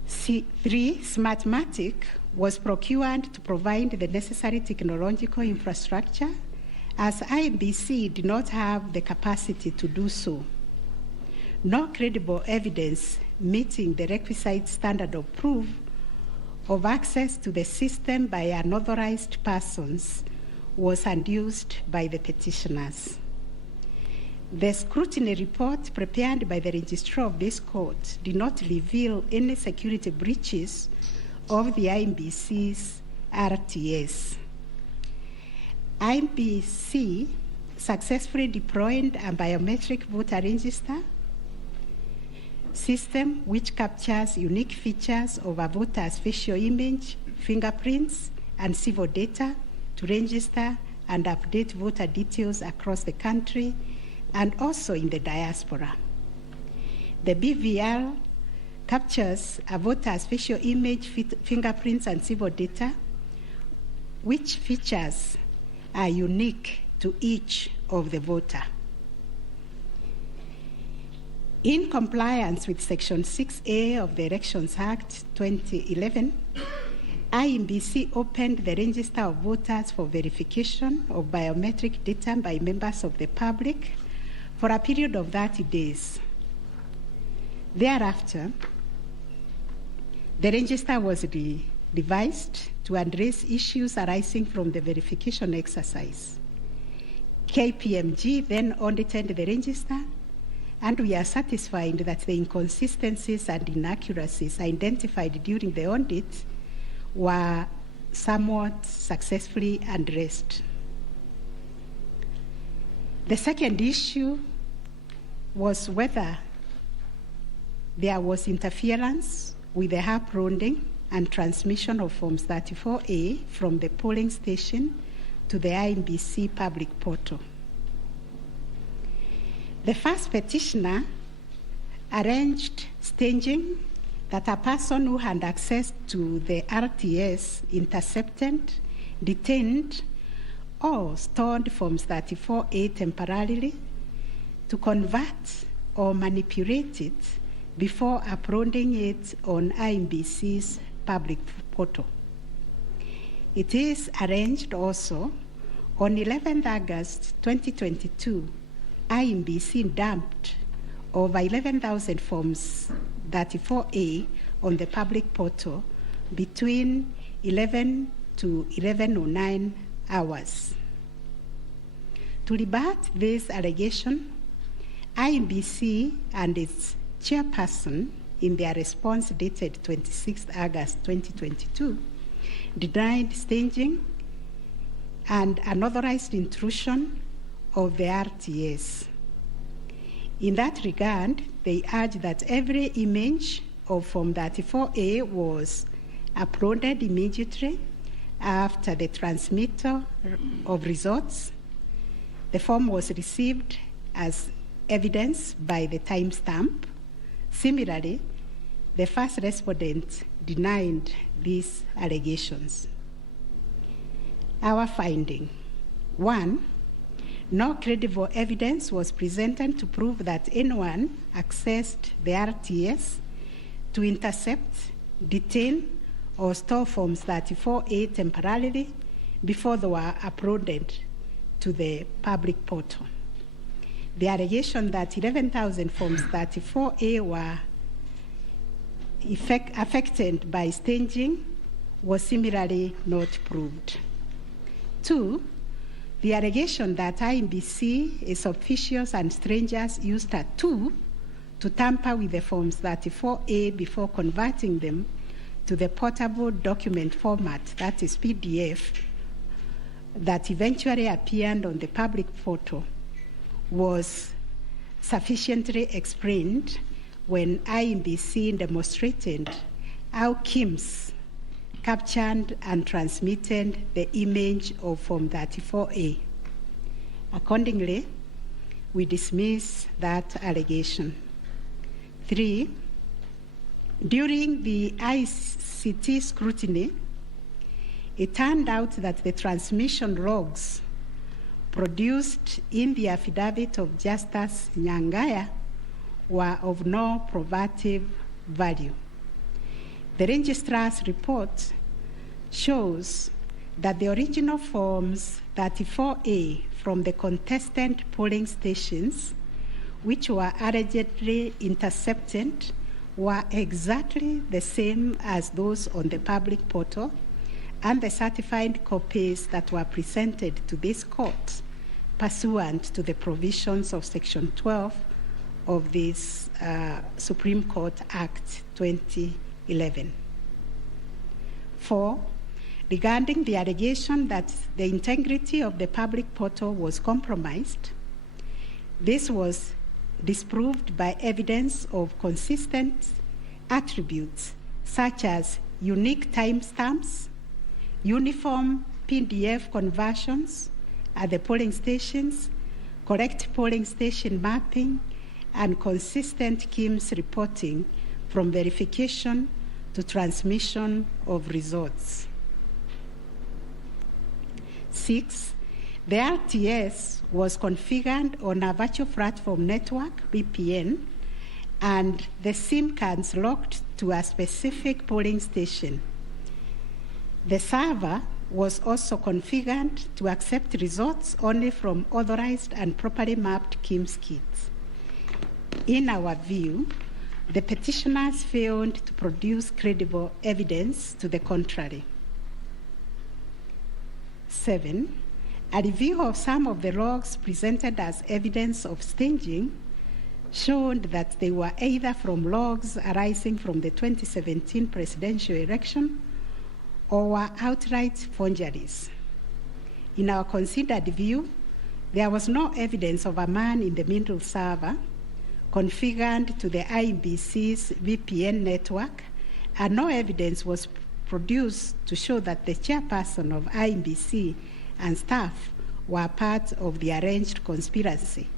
3, Smartmatic was procured to provide the necessary technological infrastructure, as IEBC did not have the capacity to do so. No credible evidence meeting the requisite standard of proof of access to the system by unauthorized persons was adduced by the petitioners. The scrutiny report prepared by the registrar of this court did not reveal any security breaches of the IEBC's RTS. IEBC successfully deployed a biometric voter register system which captures unique features of a voter's facial image, fingerprints, and civil data to register and update voter details across the country and also in the diaspora. The BVR captures a voter's facial image, fingerprints, and civil data, which features are unique to each of the voter. In compliance with Section 6A of the Elections Act 2011, IEBC opened the register of voters for verification of biometric data by members of the public for a period of 30 days. Thereafter, the register was revised to address issues arising from the verification exercise. KPMG then audited the register, and we are satisfied that the inconsistencies and inaccuracies identified during the audit were somewhat successfully addressed. The second issue was whether there was interference with the up-loading and transmission of Forms 34A from the polling station to the IEBC public portal. The first petitioner arranged staging that a person who had access to the RTS intercepted, detained, or stored Forms 34A temporarily to convert or manipulate it before uploading it on IEBC's public portal. It is arranged also on 11th August 2022, IEBC dumped over 11,000 Forms 34A on the public portal between 11 to 11:09 hours. To rebut this allegation, IEBC and its chairperson, in their response dated 26th August 2022, denied staging and unauthorized intrusion of the RTS. In that regard, they urged that every image of Form 34A was uploaded immediately after the transmittal of results. The form was received as evidence by the timestamp. Similarly, the first respondent denied these allegations. Our finding: 1, no credible evidence was presented to prove that anyone accessed the RTS to intercept, detain, or store Forms 34A temporarily before they were uploaded to the public portal. The allegation that 11,000 Forms 34A were affected by staging was similarly not proved. 2, the allegation that IEBC, its officials and strangers used a tool to tamper with the Forms 34A before converting them to the portable document format, that is PDF, that eventually appeared on the public portal was sufficiently explained when IEBC demonstrated how KIMS captured and transmitted the image of Form 34A. Accordingly, we dismiss that allegation. 3, during the ICT scrutiny, it turned out that the transmission logs produced in the affidavit of Justice Nyangaya were of no probative value. The registrar's report shows that the original Forms 34A from the contestant polling stations, which were allegedly intercepted, were exactly the same as those on the public portal, and the certified copies that were presented to this court pursuant to the provisions of Section 12 of this Supreme Court Act 2011. 4, regarding the allegation that the integrity of the public portal was compromised, this was disproved by evidence of consistent attributes such as unique timestamps, uniform PDF conversions at the polling stations, correct polling station mapping, and consistent KIMS reporting from verification to transmission of results. 6, the RTS was configured on a virtual platform network, VPN, and the SIM cards locked to a specific polling station. The server was also configured to accept results only from authorized and properly mapped KIMS kits. In our view, the petitioners failed to produce credible evidence to the contrary. 7, a review of some of the logs presented as evidence of staging showed that they were either from logs arising from the 2017 presidential election or were outright forgeries. In our considered view, there was no evidence of a man-in-the-middle server configured to the IEBC's VPN network, and no evidence was produced to show that the chairperson of IEBC and staff were part of the arranged conspiracy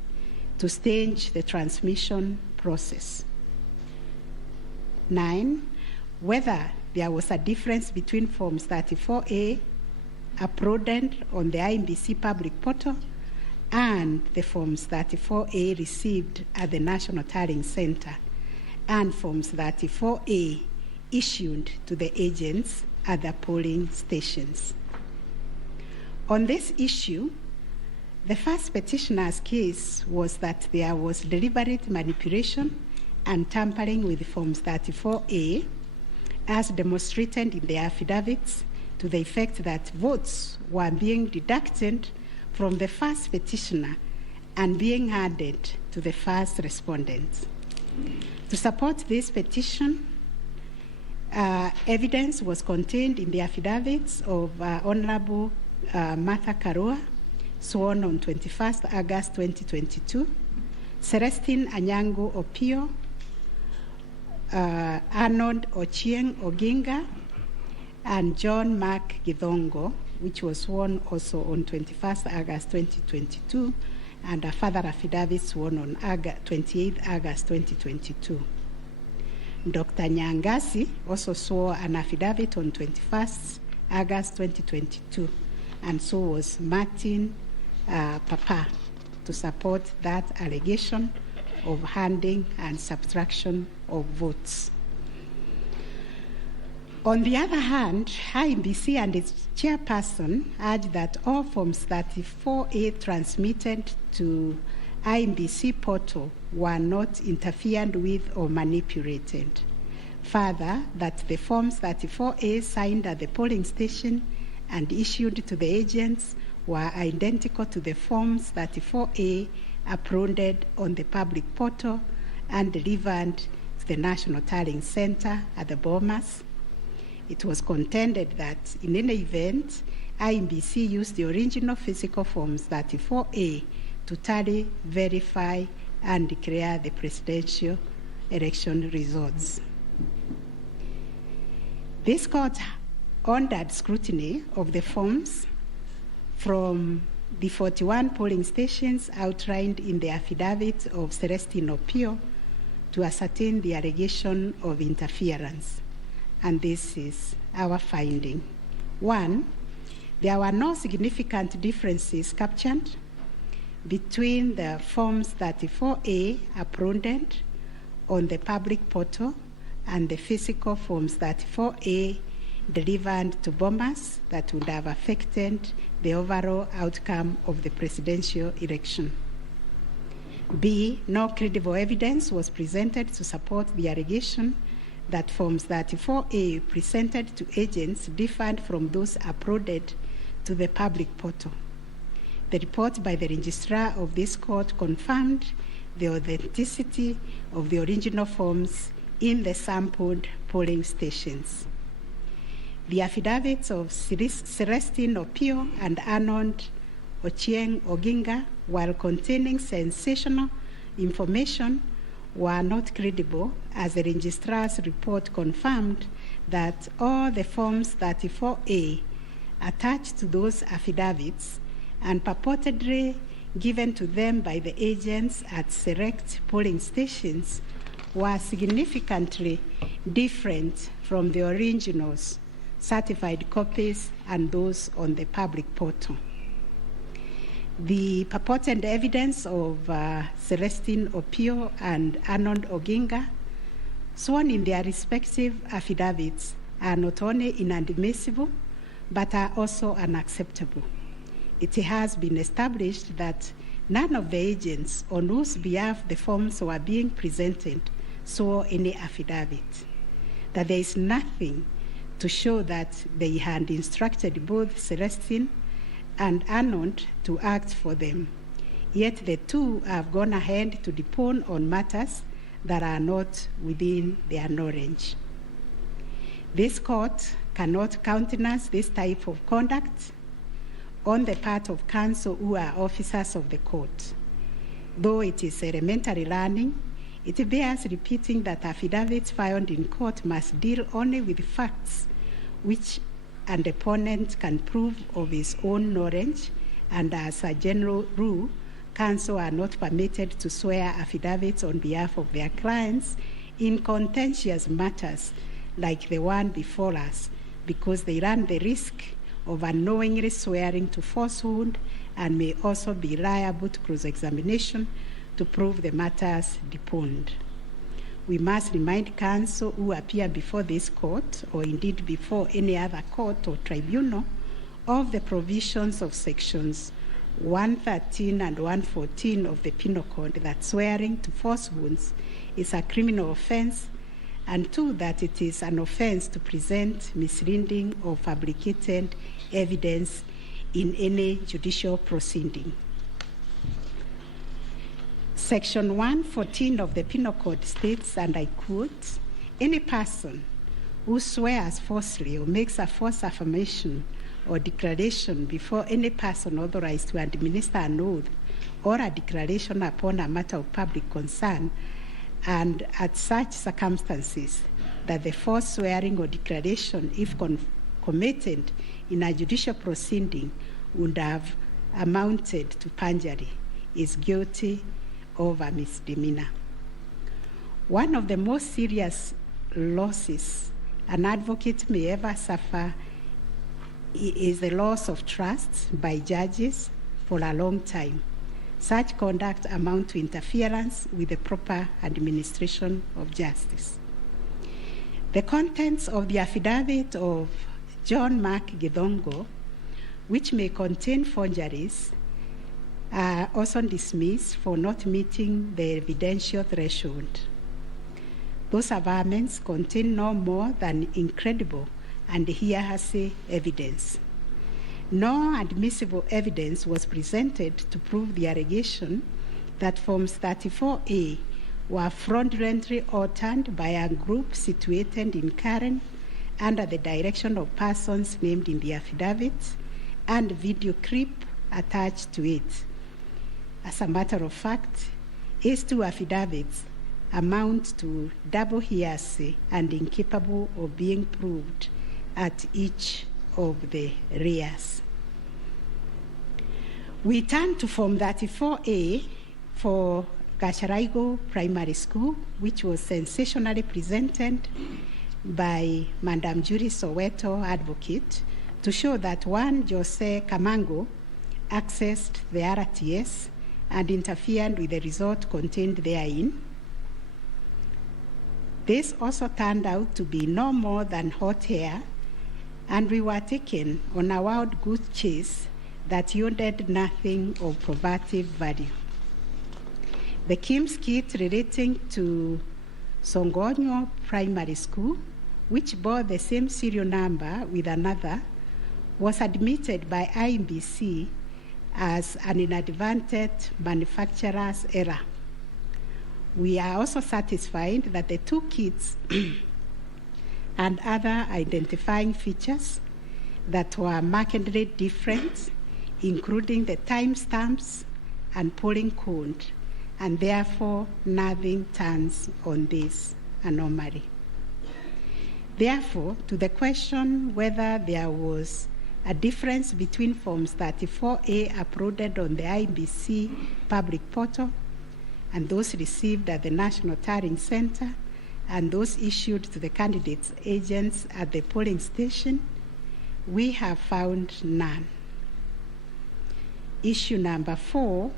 to stage the transmission process. 9, whether there was a difference between Forms 34A uploaded on the IEBC public portal and the Forms 34A received at the National Tallying Center and Forms 34A issued to the agents at the polling stations. On this issue, the first petitioner's case was that there was deliberate manipulation and tampering with Forms 34A, as demonstrated in the affidavits, to the effect that votes were being deducted from the first petitioner and being added to the first respondent. To support this petition, evidence was contained in the affidavits of Honorable Martha Karua, sworn on 21st August 2022, Celestine Anyango Opio, Arnold Ochieng Oginga, and John Mark Githongo, which was sworn also on 21st August 2022, and a further affidavit sworn on 28th August 2022. Dr. Nyangasi also swore an affidavit on 21st August 2022, and so was Martin Papa, to support that allegation of handing and subtraction of votes. On the other hand, IEBC and its chairperson urged that all Forms 34A transmitted to IEBC portal were not interfered with or manipulated. Further, that the Forms 34A signed at the polling station and issued to the agents were identical to the Forms 34A uploaded on the public portal and delivered to the National Tallying Center at the Bomas. It was contended that in any event, IEBC used the original physical Forms 34A to tally, verify, and declare the presidential election results. This court ordered scrutiny of the forms from the 41 polling stations outlined in the affidavit of Celestine Opio to ascertain the allegation of interference. And this is our finding. 1, there were no significant differences captured between the Forms 34A uploaded on the public portal and the physical Forms 34A delivered to Bomas that would have affected the overall outcome of the presidential election. B, no credible evidence was presented to support the allegation that Forms 34A presented to agents differed from those uploaded to the public portal. The report by the registrar of this court confirmed the authenticity of the original forms in the sampled polling stations. The affidavits of Celestine Opio and Arnold Ochieng Oginga, while containing sensational information, were not credible, as the registrar's report confirmed that all the Forms 34A attached to those affidavits and purportedly given to them by the agents at select polling stations were significantly different from the originals, certified copies, and those on the public portal. The purported evidence of Celestine Opio and Arnold Oginga, sworn in their respective affidavits, are not only inadmissible, but are also unacceptable. It has been established that none of the agents on whose behalf the forms were being presented swore any affidavit, that there is nothing to show that they had instructed both Celestine and Arnold to act for them. Yet the two have gone ahead to depone on matters that are not within their knowledge. This court cannot countenance this type of conduct on the part of counsel who are officers of the court. Though it is elementary learning, it bears repeating that affidavits filed in court must deal only with facts which an opponent can prove of his own knowledge, and as a general rule, counsel are not permitted to swear affidavits on behalf of their clients in contentious matters like the one before us, because they run the risk of unknowingly swearing to falsehood and may also be liable to cross-examination to prove the matters deponed. We must remind counsel who appear before this court, or indeed before any other court or tribunal, of the provisions of sections 113 and 114 of the Penal Code that swearing to falsehoods is a criminal offense, and 2, that it is an offense to present misleading or fabricated evidence in any judicial proceeding. Section 114 of the Penal Code states, and I quote, "Any person who swears falsely or makes a false affirmation or declaration before any person authorized to administer an oath or a declaration upon a matter of public concern, and at such circumstances that the false swearing or declaration, if committed in a judicial proceeding, would have amounted to perjury, is guilty of a misdemeanor." One of the most serious losses an advocate may ever suffer is the loss of trust by judges for a long time. Such conduct amounts to interference with the proper administration of justice. The contents of the affidavit of John Mark Githongo, which may contain forgeries, are also dismissed for not meeting the evidential threshold. Those averments contain no more than incredible and hearsay evidence. No admissible evidence was presented to prove the allegation that Forms 34A were fraudulently altered by a group situated in Karen under the direction of persons named in the affidavit and video clip attached to it. As a matter of fact, these two affidavits amount to double hearsay and incapable of being proved at each of the rears. We turn to Form 34A for Gacharaigo Primary School, which was sensationally presented by Madam Judy Soweto, advocate, to show that one Jose Camango accessed the RTS and interfered with the result contained therein. This also turned out to be no more than hot air, and we were taken on a wild goose chase that yielded nothing of probative value. The Kim's kit relating to Songonyo Primary School, which bore the same serial number with another, was admitted by IEBC as an inadvertent manufacturer's error. We are also satisfied that the two kits and other identifying features that were markedly different, including the timestamps and polling code, and therefore nothing turns on this anomaly. Therefore, to the question whether there was a difference between Forms 34A uploaded on the IEBC public portal and those received at the National Tallying Center and those issued to the candidates' agents at the polling station, we have found none. Issue number 4,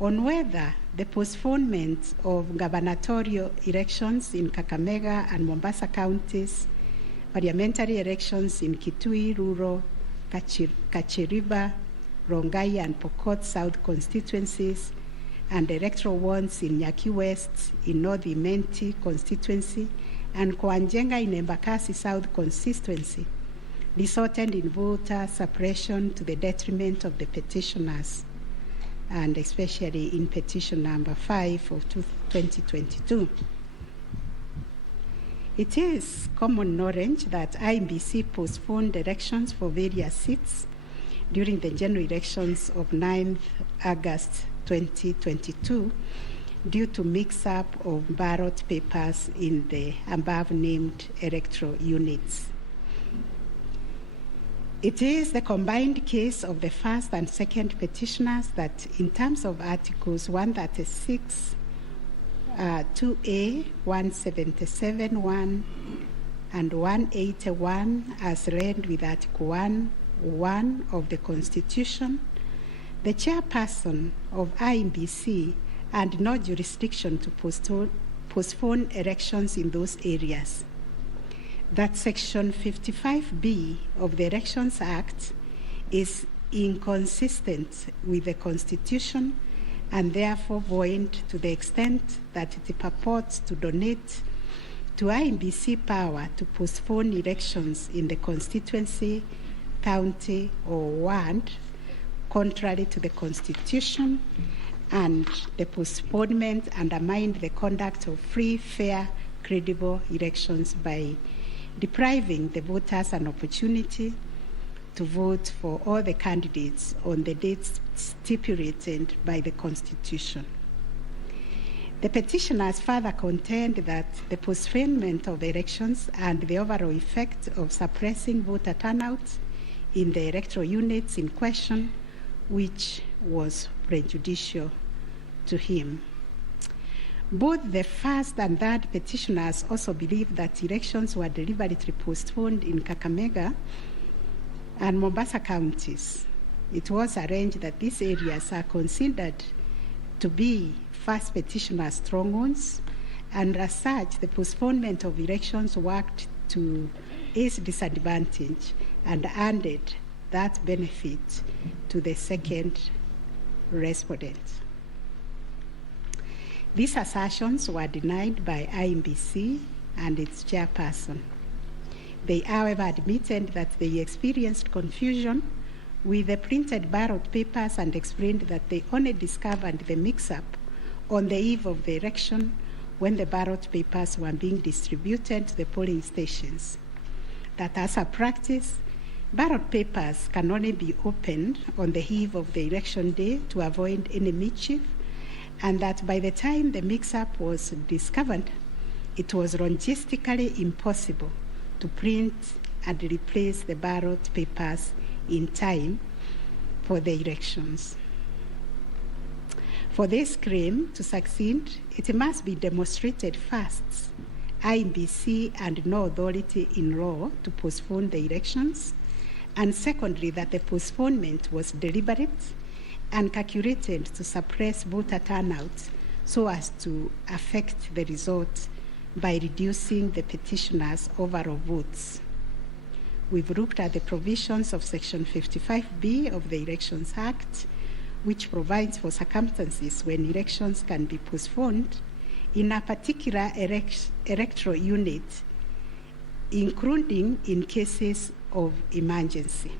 on whether the postponement of gubernatorial elections in Kakamega and Mombasa counties, parliamentary elections in Kitui, Rural, Kachiriba, Rongai, and Pokot South constituencies, and electoral ones in Nyaki West, in North Imenti constituency, and Koanjenga in Embakasi South constituency, resulted in voter suppression to the detriment of the petitioners, and especially in petition number 5 of 2022. It is common knowledge that IEBC postponed elections for various seats during the general elections of 9th August 2022 due to mix-up of ballot papers in the above-named electoral units. It is the combined case of the first and second petitioners that, in terms of Articles 136, 2A, 177(1), and 181, as read with Article 1 of the Constitution, the chairperson of IEBC had no jurisdiction to postpone elections in those areas. That Section 55B of the Elections Act is inconsistent with the Constitution and therefore void to the extent that it purports to donate to IEBC power to postpone elections in the constituency, county, or ward, contrary to the Constitution, and the postponement undermined the conduct of free, fair, credible elections by depriving the voters an opportunity to vote for all the candidates on the dates stipulated by the Constitution. The petitioners further contend that the postponement of elections and the overall effect of suppressing voter turnout in the electoral units in question, which was prejudicial to him. Both the first and third petitioners also believe that elections were deliberately postponed in Kakamega and Mombasa counties. It was arranged that these areas are considered to be first petitioner strongholds, and as such, the postponement of elections worked to his disadvantage and handed that benefit to the second respondent. These assertions were denied by IEBC and its chairperson. They, however, admitted that they experienced confusion with the printed ballot papers and explained that they only discovered the mix-up on the eve of the election when the ballot papers were being distributed to the polling stations. That as a practice, ballot papers can only be opened on the eve of the election day to avoid any mischief, and that by the time the mix-up was discovered, it was logistically impossible to print and replace the ballot papers in time for the elections. For this claim to succeed, it must be demonstrated first, IEBC had no authority in law to postpone the elections, and secondly, that the postponement was deliberate and calculated to suppress voter turnout so as to affect the result by reducing the petitioners' overall votes. We've looked at the provisions of Section 55B of the Elections Act, which provides for circumstances when elections can be postponed in a particular electoral unit, including in cases of emergency.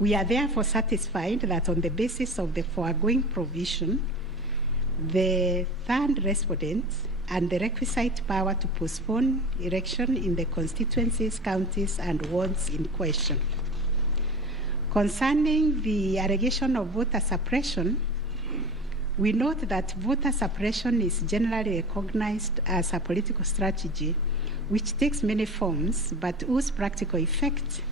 We are therefore satisfied that on the basis of the foregoing provision, the third respondent and the requisite power to postpone election in the constituencies, counties, and wards in question. Concerning the allegation of voter suppression, we note that voter suppression is generally recognized as a political strategy which takes many forms, but whose practical effect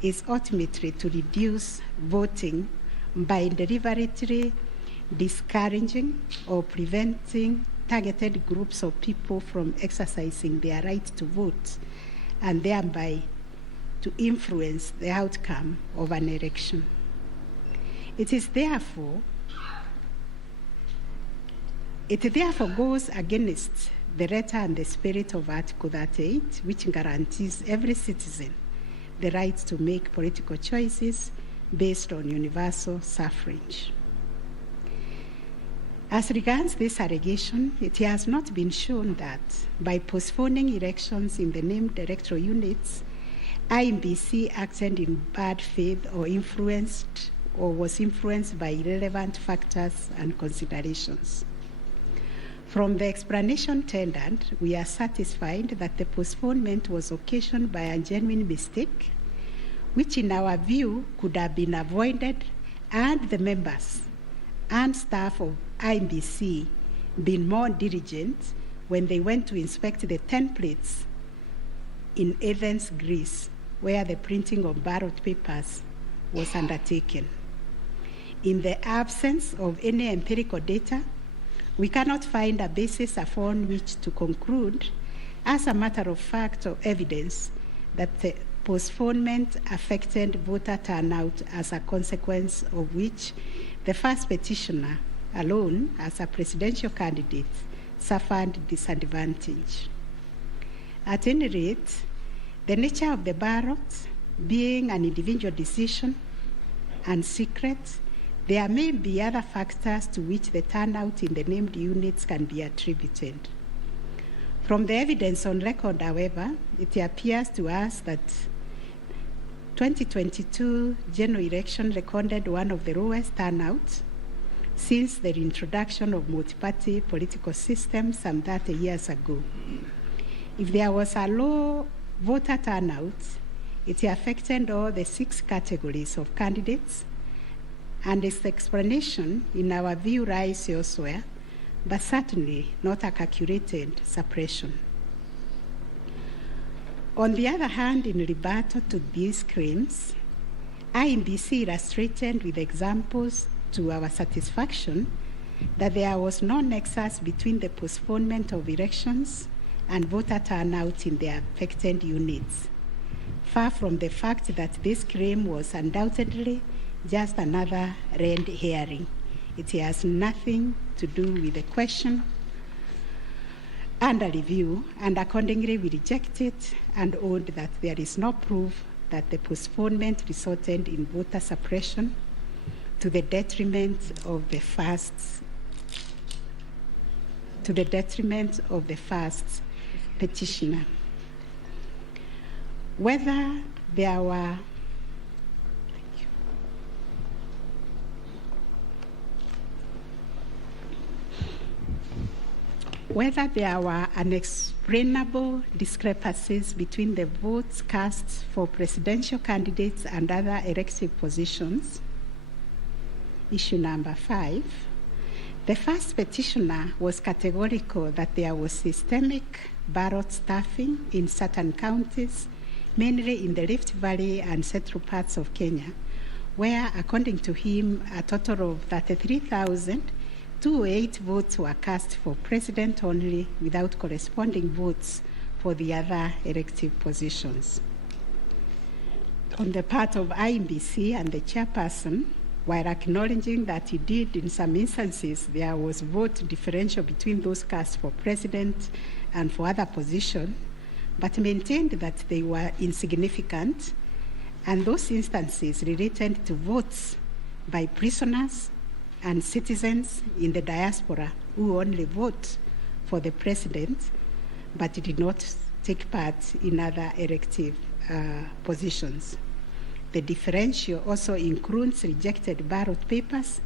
is ultimately to reduce voting by deliberately discouraging or preventing targeted groups of people from exercising their right to vote and thereby to influence the outcome of an election. It therefore goes against the letter and the spirit of Article 38, which guarantees every citizen the right to make political choices based on universal suffrage. As regards this allegation, it has not been shown that by postponing elections in the named electoral units, IEBC acted in bad faith or was influenced by irrelevant factors and considerations. From the explanation tendered, we are satisfied that the postponement was occasioned by a genuine mistake, which in our view could have been avoided had the members and staff of IEBC been more diligent when they went to inspect the templates in Athens, Greece, where the printing of ballot papers was undertaken. In the absence of any empirical data, we cannot find a basis upon which to conclude, as a matter of fact or evidence, that the postponement affected voter turnout, as a consequence of which the first petitioner alone, as a presidential candidate, suffered disadvantage. At any rate, the nature of the ballot being an individual decision and secret, there may be other factors to which the turnout in the named units can be attributed. From the evidence on record, however, it appears to us that 2022 general election recorded one of the lowest turnouts since the introduction of multi-party political system some 30 years ago. If there was a low voter turnout, it affected all the 6 categories of candidates, and its explanation, in our view, lies elsewhere, but certainly not a calculated suppression. On the other hand, in rebuttal to these claims, IEBC illustrated with examples to our satisfaction that there was no nexus between the postponement of elections and voter turnout in the affected units, far from the fact that this claim was undoubtedly just another red herring. It has nothing to do with the question under review, and accordingly we reject it and owned that there is no proof that the postponement resulted in voter suppression to the detriment of the first petitioner. Whether there were unexplainable discrepancies between the votes cast for presidential candidates and other elective positions. Issue number 5. The first petitioner was categorical that there was systemic ballot stuffing in certain counties, mainly in the Rift Valley and central parts of Kenya, where, according to him, a total of 33,208 votes were cast for president only, without corresponding votes for the other elective positions. On the part of IEBC and the chairperson, while acknowledging that indeed in some instances there was vote differential between those cast for president and for other positions, but maintained that they were insignificant, and those instances related to votes by prisoners and citizens in the diaspora who only vote for the president but did not take part in other elective positions. The differential also includes rejected ballot papers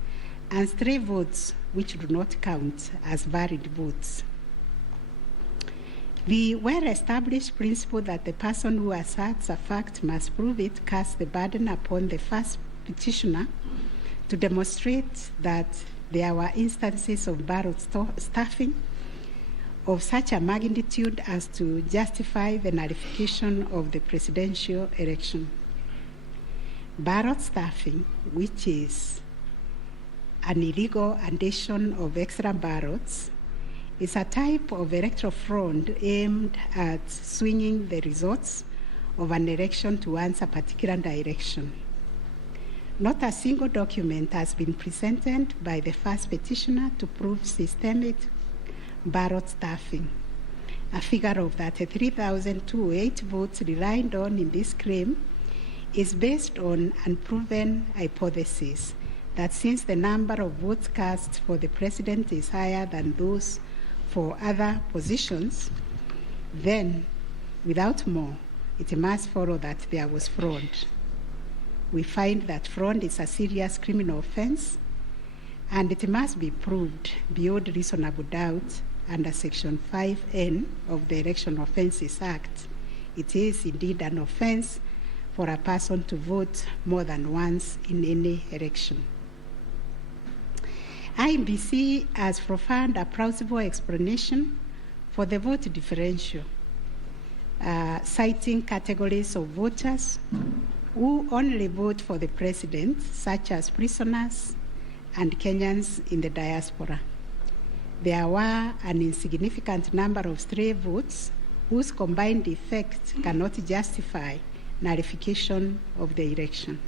and stray votes which do not count as valid votes. The well-established principle that the person who asserts a fact must prove it casts the burden upon the first petitioner to demonstrate that there were instances of ballot stuffing of such a magnitude as to justify the nullification of the presidential election. Ballot stuffing, which is an illegal addition of extra ballots, is a type of electoral fraud aimed at swinging the results of an election towards a particular direction. Not a single document has been presented by the first petitioner to prove systemic ballot stuffing. A figure of 33,208 votes relied on in this claim is based on unproven hypothesis that since the number of votes cast for the president is higher than those for other positions, then, without more, it must follow that there was fraud. We find that fraud is a serious criminal offense, and it must be proved beyond reasonable doubt under Section 5N of the Election Offences Act. It is indeed an offense for a person to vote more than once in any election. IEBC has provided a plausible explanation for the vote differential, citing categories of voters who only vote for the president, such as prisoners and Kenyans in the diaspora. There were an insignificant number of stray votes whose combined effect cannot justify nullification of the election.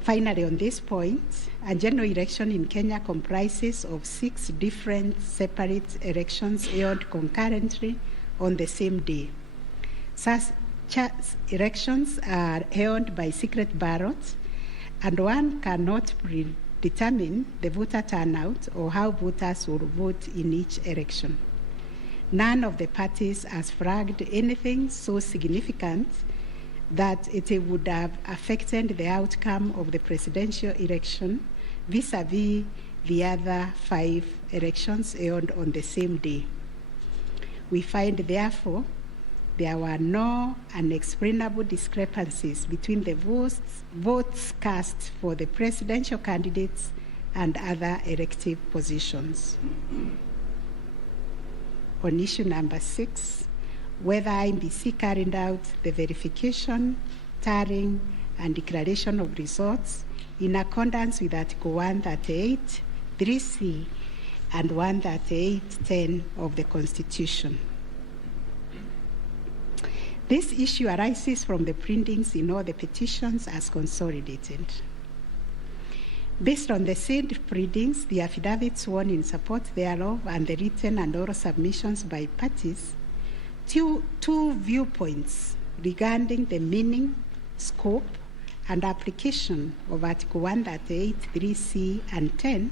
Finally, on this point, a general election in Kenya comprises of 6 different separate elections held concurrently on the same day. Such elections are held by secret ballots, and one cannot predetermine the voter turnout or how voters will vote in each election. None of the parties has flagged anything so significant that it would have affected the outcome of the presidential election vis-a-vis the other 5 elections held on the same day. We find, therefore, there were no unexplainable discrepancies between the votes cast for the presidential candidates and other elective positions. On issue number 6, whether IEBC carried out the verification, tallying, and declaration of results in accordance with Article 138, 3C, and 138.10 of the Constitution. This issue arises from the printings in all the petitions as consolidated. Based on the said pleadings, the affidavits sworn in support thereof, and the written and oral submissions by parties, two viewpoints regarding the meaning, scope, and application of Article 138, 3C, and 10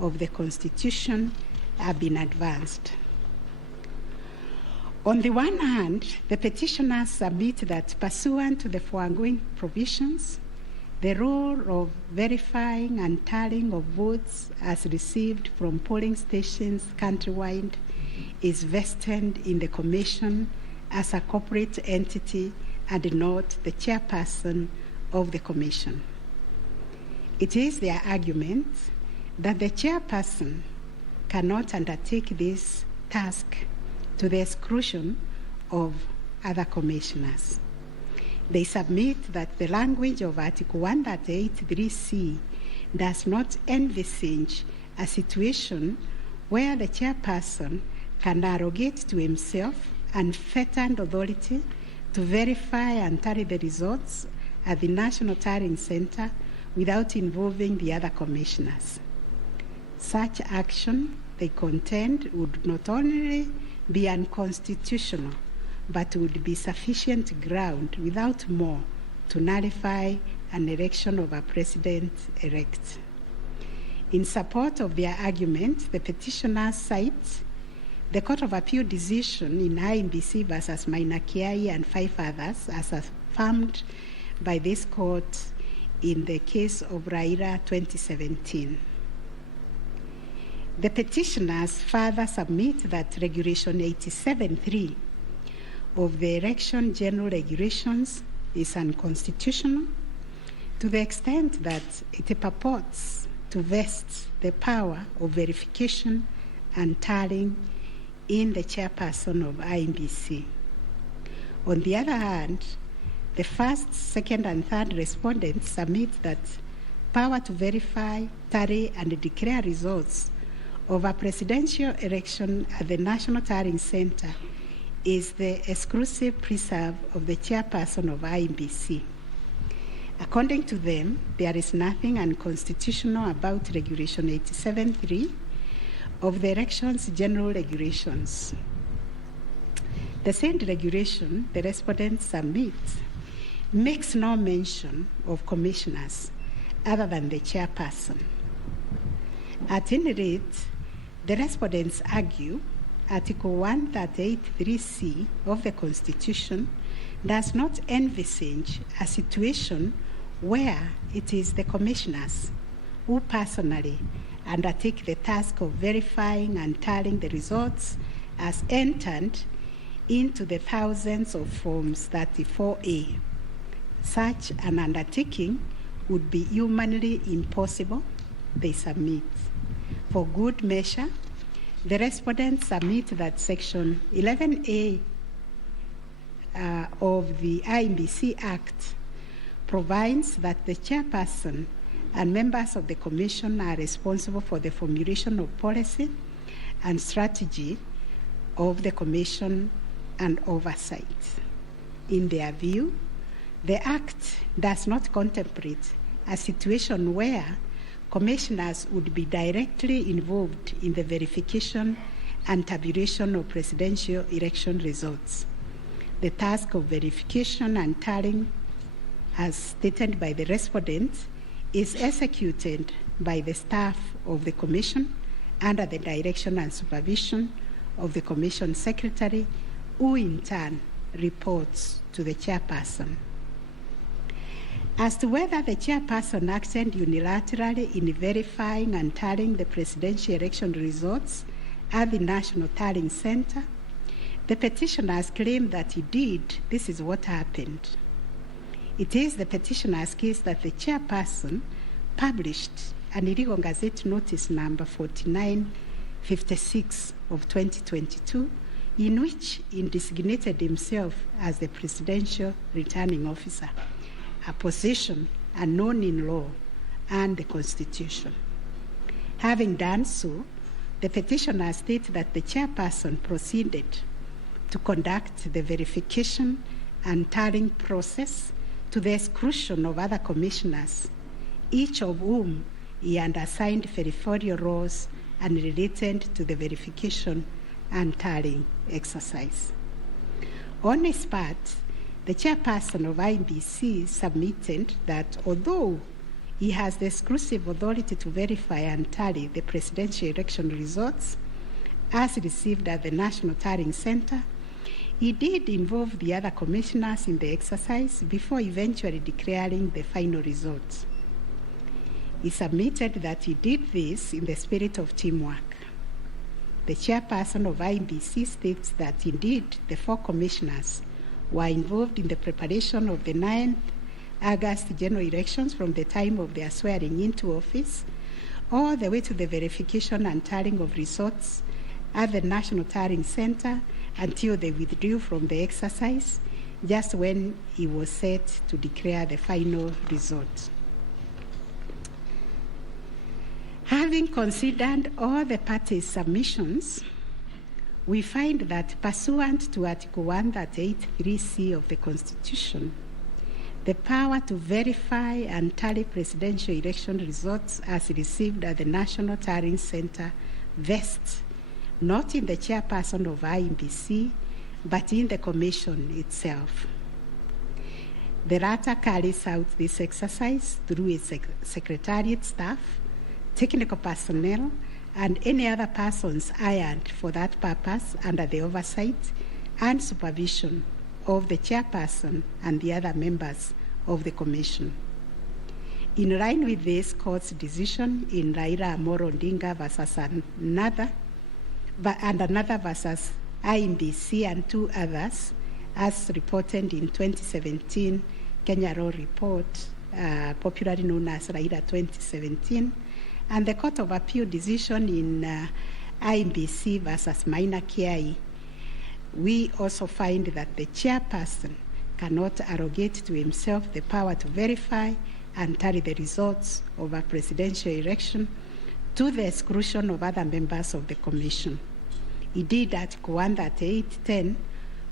of the Constitution have been advanced. On the one hand, the petitioners submit that pursuant to the foregoing provisions, the role of verifying and tallying of votes as received from polling stations countrywide is vested in the Commission as a corporate entity and not the chairperson of the Commission. It is their argument that the chairperson cannot undertake this task to the exclusion of other commissioners. They submit that the language of Article 138(3)(c) does not envisage a situation where the chairperson can arrogate to himself unfettered authority to verify and tally the results at the National Tallying Center without involving the other commissioners. Such action, they contend, would not only be unconstitutional, but would be sufficient ground without more to nullify an election of a president-elect. In support of their argument, the petitioners cite the Court of Appeal decision in IEBC versus Mainakiai and 5 others as affirmed by this court in the case of RAILA 2017. The petitioners further submit that Regulation 87(3) of the Election General Regulations is unconstitutional to the extent that it purports to vest the power of verification and tallying in the chairperson of IEBC. On the other hand, the first, second, and third respondents submit that power to verify, tally, and declare results of a presidential election at the National Tallying Center is the exclusive preserve of the chairperson of IEBC. According to them, there is nothing unconstitutional about Regulation 87(3) of the Elections General Regulations. The said regulation, the respondents submit, makes no mention of commissioners other than the chairperson. At any rate, the respondents argue Article 138(3)(c) of the Constitution does not envisage a situation where it is the commissioners who personally undertake the task of verifying and tallying the results as entered into the thousands of Forms 34A. Such an undertaking would be humanly impossible, they submit. For good measure, the respondents submit that Section 11A of the IEBC Act provides that the chairperson and members of the Commission are responsible for the formulation of policy and strategy of the Commission and oversight. In their view, the Act does not contemplate a situation where commissioners would be directly involved in the verification and tabulation of presidential election results. The task of verification and tallying, as stated by the respondents, is executed by the staff of the Commission under the direction and supervision of the Commission Secretary, who in turn reports to the chairperson. As to whether the chairperson acted unilaterally in verifying and tallying the presidential election results at the National Tallying Center, the petitioners claim that he did. This is what happened. It is the petitioner's case that the chairperson published an illegal Gazette Notice number 4956 of 2022, in which he designated himself as the presidential returning officer, a position unknown in law and the Constitution. Having done so, the petitioner states that the chairperson proceeded to conduct the verification and tallying process to the exclusion of other commissioners, each of whom he undersigned verifiable roles and related to the verification and tallying exercise. On his part, the chairperson of IEBC submitted that although he has the exclusive authority to verify and tally the presidential election results as received at the National Tallying Center, he did involve the other commissioners in the exercise before eventually declaring the final results. He submitted that he did this in the spirit of teamwork. The chairperson of IEBC states that indeed the 4 commissioners were involved in the preparation of the 9th August general elections from the time of their swearing into office all the way to the verification and tallying of results at the National Tallying Center until they withdrew from the exercise just when he was set to declare the final result. Having considered all the parties' submissions, we find that pursuant to Article 138(3)(c) of the Constitution, the power to verify and tally presidential election results as received at the National Tallying Center vests not in the chairperson of IEBC, but in the Commission itself. The latter carries out this exercise through its secretariat staff, technical personnel, and any other persons hired for that purpose under the oversight and supervision of the chairperson and the other members of the Commission. In line with this court's decision in RAILA ODINGA versus another versus IEBC and 2 others, as reported in 2017 Kenya Law Report, popularly known as RAILA 2017, and the Court of Appeal decision in IEBC versus Minor Kiai, we also find that the chairperson cannot arrogate to himself the power to verify and tally the results of a presidential election to the exclusion of other members of the Commission. Indeed, Article 138(10)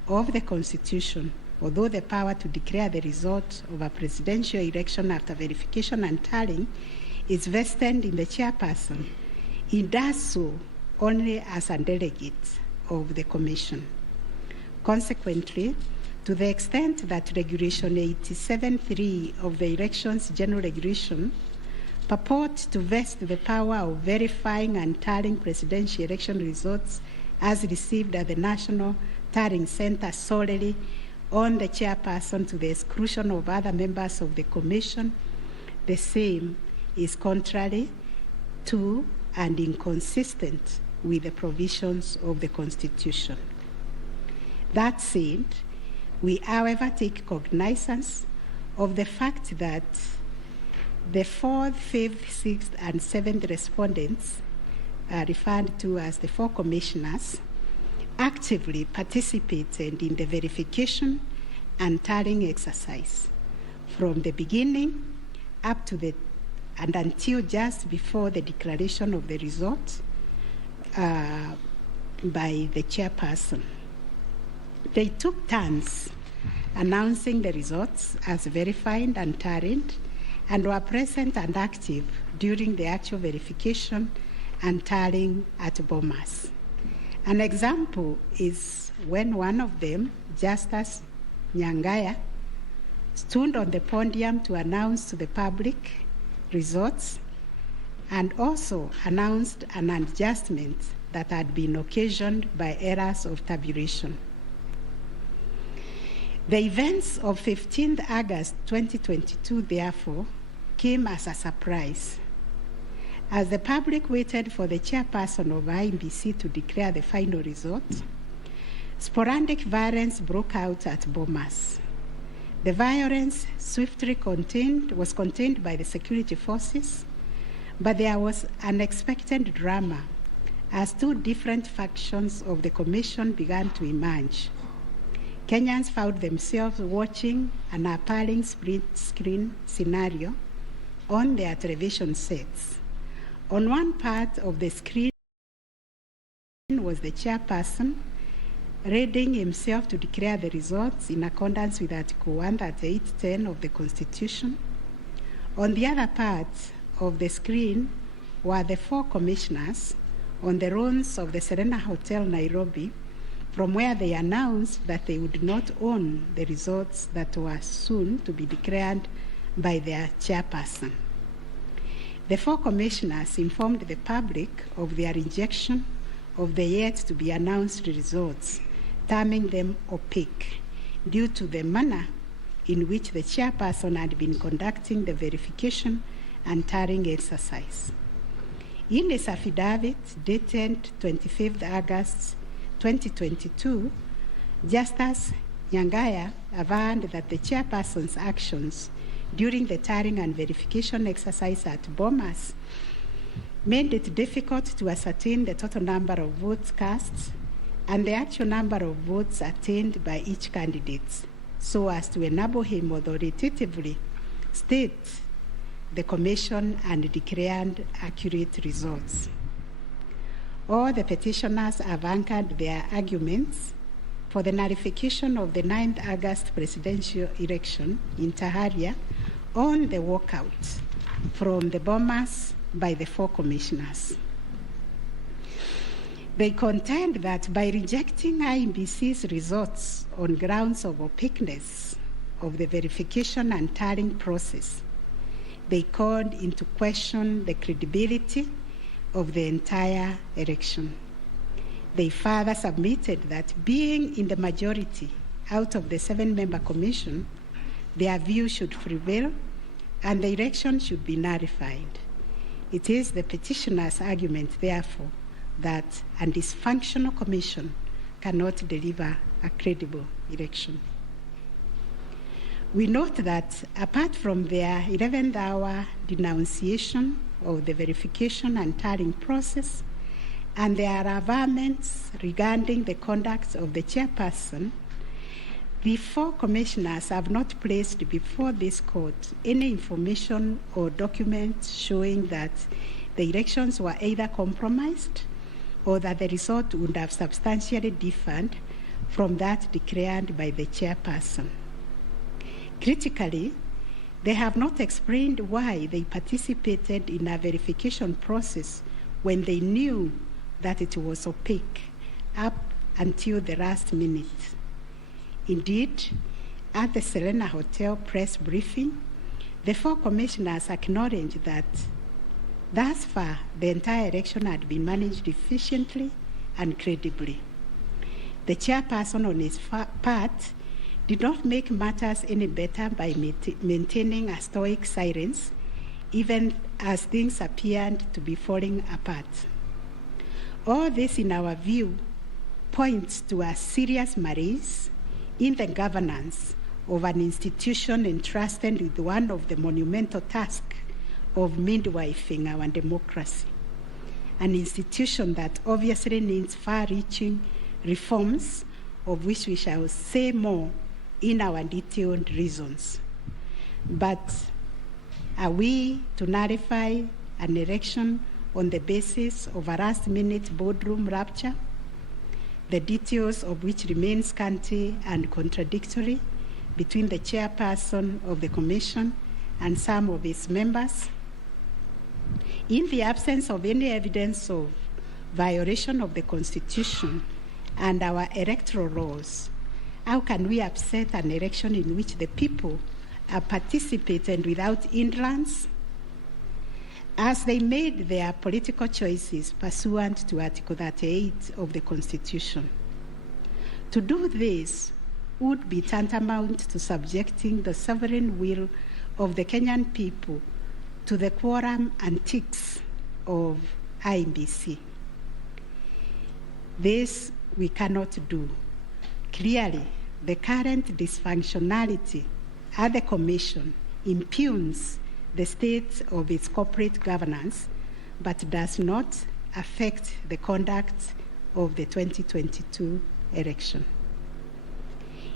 of the Constitution, although the power to declare the results of a presidential election after verification and tallying is vested in the chairperson, he does so only as a delegate of the Commission. Consequently, to the extent that Regulation 87(3) of the Elections General Regulation purports to vest the power of verifying and tallying presidential election results as received at the National Tallying Center solely on the chairperson to the exclusion of other members of the Commission, the same is contrary to and inconsistent with the provisions of the Constitution. That said, we, however, take cognizance of the fact that the 4th, 5th, 6th, and 7th respondents, referred to as the 4 commissioners, actively participated in the verification and tallying exercise from the beginning up to the and until just before the declaration of the result by the chairperson. They took turns announcing the results as verified and tallied and were present and active during the actual verification and tallying at Bomas. An example is when one of them, Justice Nyangaya, stood on the podium to announce to the public results and also announced an adjustment that had been occasioned by errors of tabulation. The events of 15th August 2022, therefore, came as a surprise. As the public waited for the chairperson of IEBC to declare the final result, sporadic violence broke out at Bomas. The violence swiftly was contained by the security forces, but there was unexpected drama as 2 different factions of the Commission began to emerge. Kenyans found themselves watching an appalling split-screen scenario on their television sets. On one part of the screen was the chairperson reading himself to declare the results in accordance with Article 138(10) of the Constitution. On the other part of the screen were the 4 commissioners on the runs of the Serena Hotel, Nairobi, from where they announced that they would not own the resorts that were soon to be declared by their chairperson. The 4 commissioners informed the public of their rejection of the yet-to-be-announced resorts, terming them opaque due to the manner in which the chairperson had been conducting the verification and tarring exercise. In his affidavit dated 25th August 2022, Justice Nyangaya affirmed that the chairperson's actions during the tarring and verification exercise at Bomas made it difficult to ascertain the total number of votes cast and the actual number of votes attained by each candidate, so as to enable him authoritatively state the commission and declared accurate results. All the petitioners have anchored their arguments for the nullification of the 9th August presidential election in Taharia on the walkout from the Bomas by the 4 commissioners. They contend that by rejecting IEBC's results on grounds of opaqueness of the verification and tallying process, they called into question the credibility of the entire election. They further submitted that being in the majority out of the 7-member commission, their view should prevail and the election should be nullified. It is the petitioner's argument, therefore, that a dysfunctional commission cannot deliver a credible election. We note that apart from their 11th hour denunciation of the verification and tallying process and their averments regarding the conduct of the chairperson, the 4 commissioners have not placed before this court any information or documents showing that the elections were either compromised or that the result would have substantially differed from that declared by the chairperson. Critically, they have not explained why they participated in a verification process when they knew that it was opaque up until the last minute. Indeed, at the Serena Hotel press briefing, the 4 commissioners acknowledged that thus far the entire election had been managed efficiently and credibly. The chairperson on his part did not make matters any better by maintaining a stoic silence, even as things appeared to be falling apart. All this, in our view, points to a serious malaise in the governance of an institution entrusted with one of the monumental tasks of midwifing our democracy, an institution that obviously needs far-reaching reforms, of which we shall say more in our detailed reasons. But are we to nullify an election on the basis of a last-minute boardroom rupture, the details of which remain scanty and contradictory between the chairperson of the commission and some of its members? In the absence of any evidence of violation of the Constitution and our electoral laws, how can we upset an election in which the people are participating without hindrance, as they made their political choices pursuant to Article 38 of the Constitution? To do this would be tantamount to subjecting the sovereign will of the Kenyan people to the quorum antics of IEBC. This we cannot do. Clearly, the current dysfunctionality at the Commission impugns the state of its corporate governance, but does not affect the conduct of the 2022 election.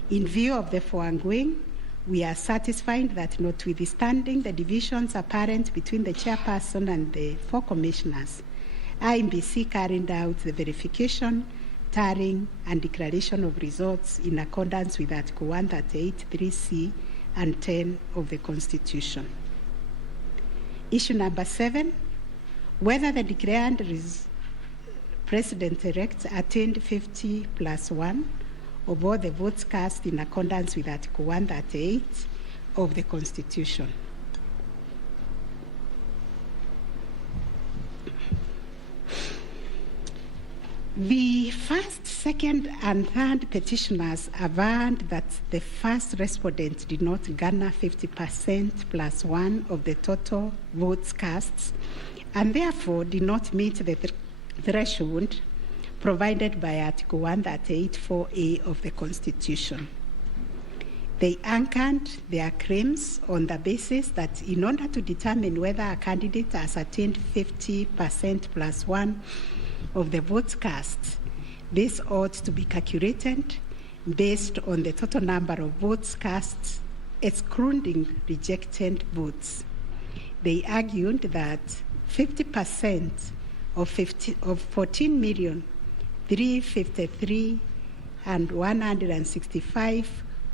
In view of the foregoing, we are satisfied that notwithstanding the divisions apparent between the chairperson and the 4 commissioners, IEBC carried out the verification, tallying, and declaration of results in accordance with Article 138(3)(c) and 10 of the Constitution. Issue number 7, whether the declared President-elect attained 50+1 of all the votes cast in accordance with Article 138 of the Constitution. The first, second, and third petitioners affirmed that the first respondent did not garner 50%+1 of the total votes cast, and therefore did not meet the threshold provided by Article 138(4)(a) of the Constitution. They anchored their claims on the basis that in order to determine whether a candidate has attained 50%+1 of the votes cast, this ought to be calculated based on the total number of votes cast, excluding rejected votes. They argued that 50% of 14,353,165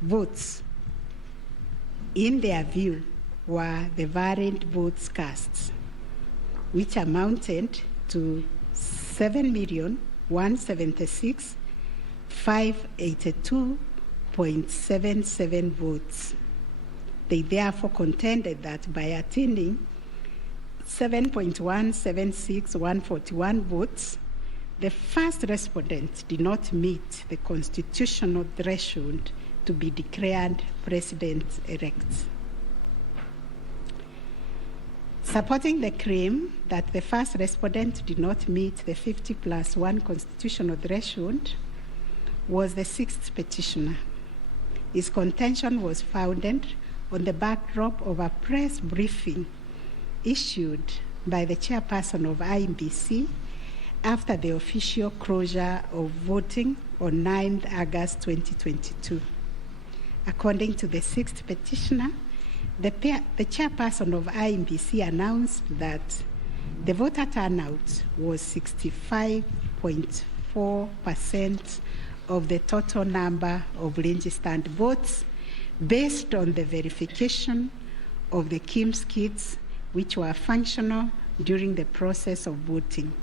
votes, in their view, were the variant votes cast, which amounted to 7,176,582.77 votes. They therefore contended that by attaining 7.176141 votes, the first respondent did not meet the constitutional threshold to be declared president-elect. Supporting the claim that the first respondent did not meet the 50+1 constitutional threshold was the sixth petitioner. His contention was founded on the backdrop of a press briefing issued by the chairperson of IEBC after the official closure of voting on 9th August 2022. According to the sixth petitioner, the chairperson of IEBC announced that the voter turnout was 65.4% of the total number of registered votes based on the verification of the KIMS kits which were functional during the process of voting.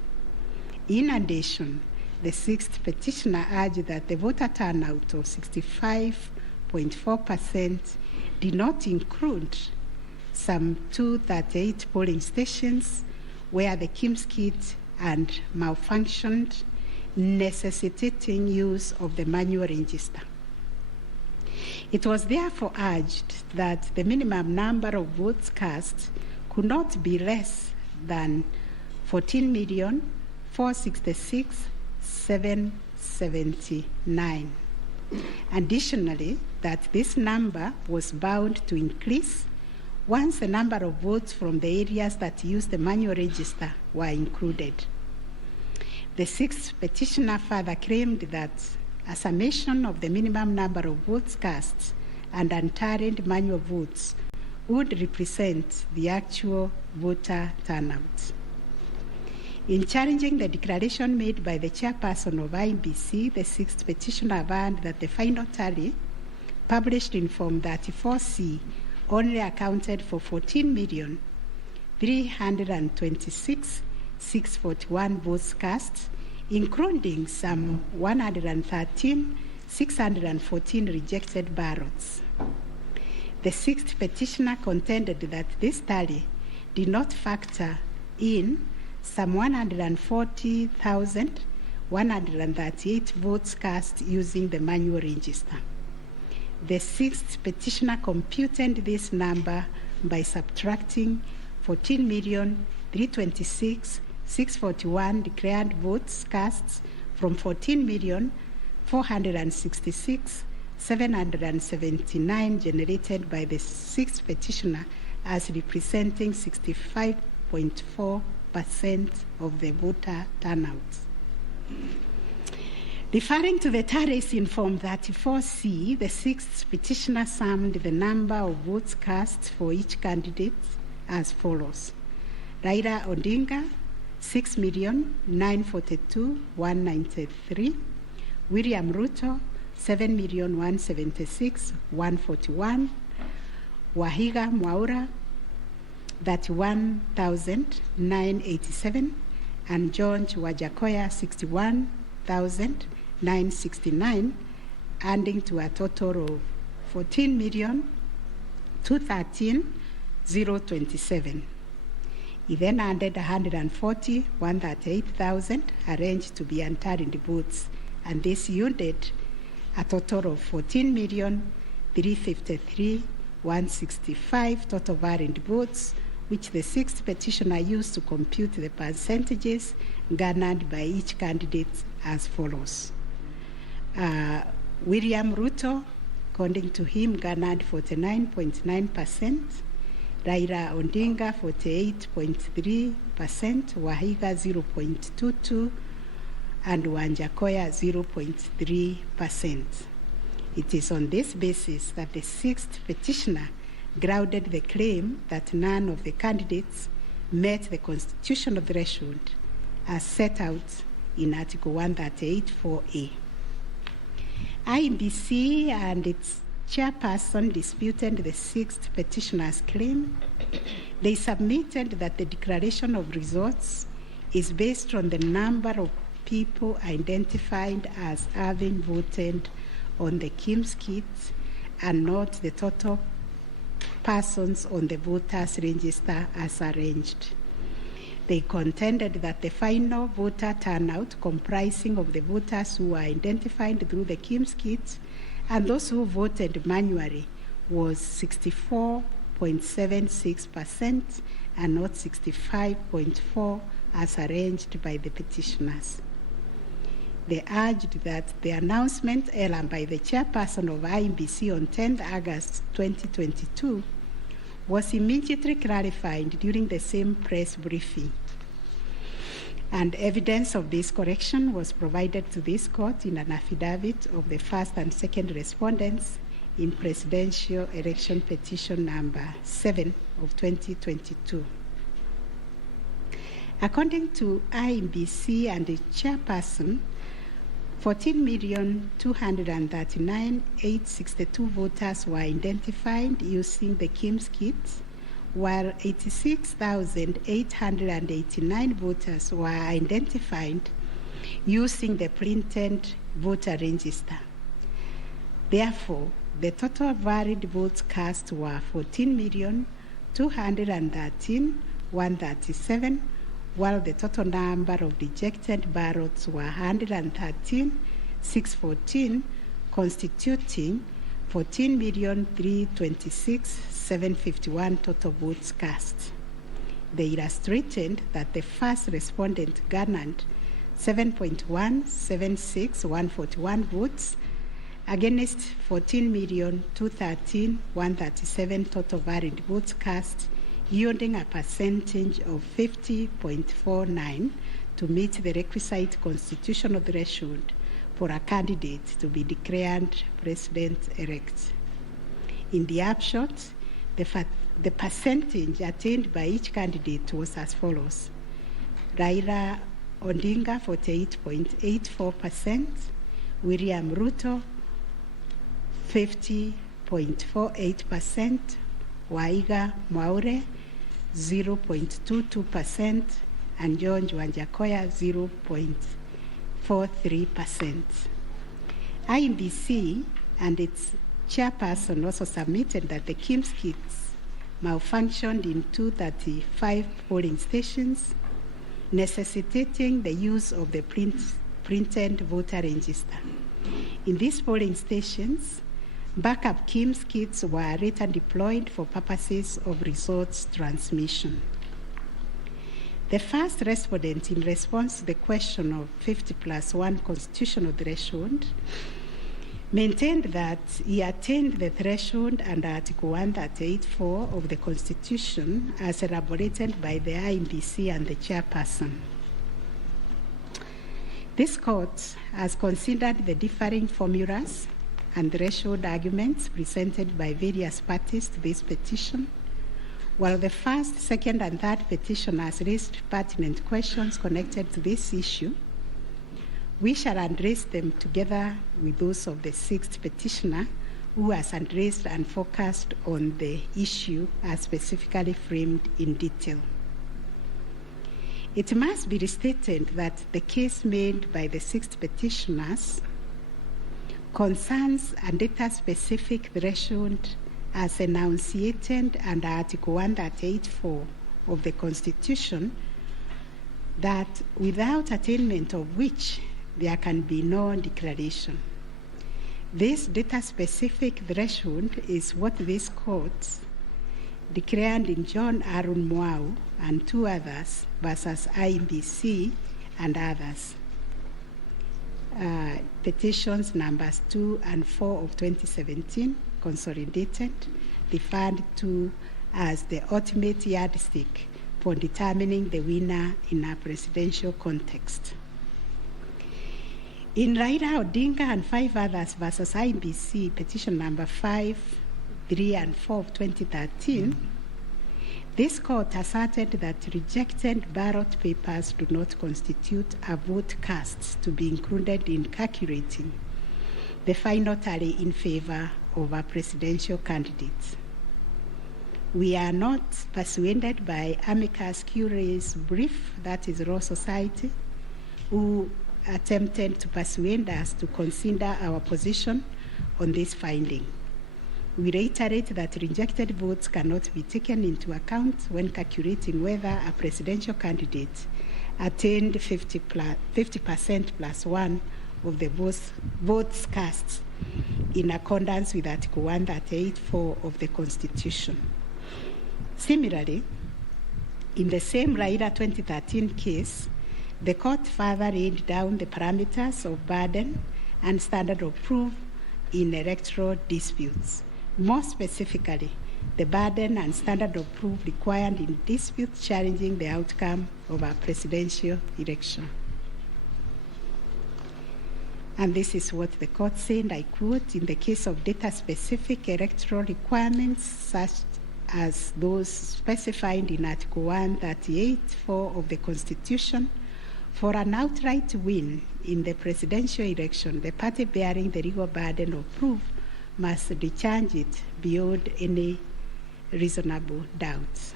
In addition, the sixth petitioner urged that the voter turnout of 65.4% did not include some 238 polling stations where the KIMS kit had malfunctioned, necessitating use of the manual register. It was therefore urged that the minimum number of votes cast could not be less than 14,466,779. Additionally, that this number was bound to increase once the number of votes from the areas that use the manual register were included. The sixth petitioner further claimed that a summation of the minimum number of votes cast and unturned manual votes would represent the actual voter turnout. In challenging the declaration made by the chairperson of IEBC, the sixth petitioner affirmed that the final tally, published in Form 34C, only accounted for 14,326,641 votes cast, including some 113,614 rejected ballots. The sixth petitioner contended that this tally did not factor in some 140,138 votes cast using the manual register. The sixth petitioner computed this number by subtracting 14,326,641 declared votes cast from 14,466,779 generated by the sixth petitioner as representing 65.4% of the voter turnout. Referring to the tallies in Form 34C, the sixth petitioner summed the number of votes cast for each candidate as follows: RAILA ODINGA, 6,942,193; William RUTO, 7,176,141; Wahiga Mwaura, 31,987, and George Wajakoya 61,969, adding to a total of 14,213,027. He then added 138,000 arranged to be entered votes, and this yielded a total of 14,353,165 total valid votes, which the sixth petitioner used to compute the percentages garnered by each candidate as follows. William RUTO, according to him, garnered 49.9%, Raila ODINGA 48.3%, Wahiga 0.22%, and Wanjakoya 0.3%. It is on this basis that the sixth petitioner grounded the claim that none of the candidates met the constitutional threshold as set out in Article 138(4)(a). IEBC and its chairperson disputed the sixth petitioner's claim. They submitted that the declaration of results is based on the number of people identified as having voted on the KIMS kit and not the total persons on the voters register as arranged. They contended that the final voter turnout, comprising of the voters who were identified through the KIMS kit and those who voted manually, was 64.76% and not 65.4% as arranged by the petitioners. They urged that the announcement error by the chairperson of IEBC on 10th August 2022 was immediately clarified during the same press briefing. And evidence of this correction was provided to this court in an affidavit of the first and second respondents in Presidential Election Petition number 7 of 2022. According to IEBC and the chairperson, 14,239,862 voters were identified using the KIMS kit, while 86,889 voters were identified using the printed voter register. Therefore, the total valid votes cast were 14,213,137, while the total number of rejected ballots were 113,614, constituting 14,326,751 total votes cast. They illustrated that the first respondent garnered 7.176,141 votes against 14,213,137 total valid votes cast, yielding a percentage of 50.49 to meet the requisite constitutional threshold for a candidate to be declared president-elect. In the upshot, the percentage attained by each candidate was as follows: Raila ODINGA 48.84%, William RUTO 50.48%, Waiga Mwaure 0.22%, and George Wanjakoya 0.43%. IEBC and its chairperson also submitted that the KIMS kits malfunctioned in 235 polling stations, necessitating the use of the printed voter register. In these polling stations, backup KIMS kits were later deployed for purposes of results transmission. The first respondent, in response to the question of 50+1 constitutional threshold, maintained that he attained the threshold under Article 138(4) of the Constitution as elaborated by the IEBC and the chairperson. This court has considered the differing formulas and threshold arguments presented by various parties to this petition. While the first, second, and third petitioners raised pertinent questions connected to this issue, we shall address them together with those of the sixth petitioner who has addressed and focused on the issue as specifically framed in detail. It must be restated that the case made by the 6 petitioners concerns a data-specific threshold as enunciated under Article 138(4) of the Constitution, that without attainment of which there can be no declaration. This data-specific threshold is what this court declared in John Arun Mwau and 2 others versus IEBC and others. Petitions numbers 2 and 4 of 2017, consolidated, referred to as the ultimate yardstick for determining the winner in a presidential context. In RAILA, ODINGA, and 5 others versus IEBC, petition number 5, 3, and 4 of 2013, this court asserted that rejected ballot papers do not constitute a vote cast to be included in calculating the final tally in favor of a presidential candidate. We are not persuaded by amicus curiae's brief, that is Law Society, who attempted to persuade us to consider our position on this finding. We reiterate that rejected votes cannot be taken into account when calculating whether a presidential candidate attained 50% plus 1 of the votes cast in accordance with Article 138(4) of the Constitution. Similarly, in the same RAILA 2013 case, the court further laid down the parameters of burden and standard of proof in electoral disputes. More specifically, the burden and standard of proof required in disputes challenging the outcome of a presidential election. And this is what the court said, I quote, "In the case of data-specific electoral requirements, such as those specified in Article 138(4) of the Constitution, for an outright win in the presidential election, the party bearing the legal burden of proof must discharge it beyond any reasonable doubt."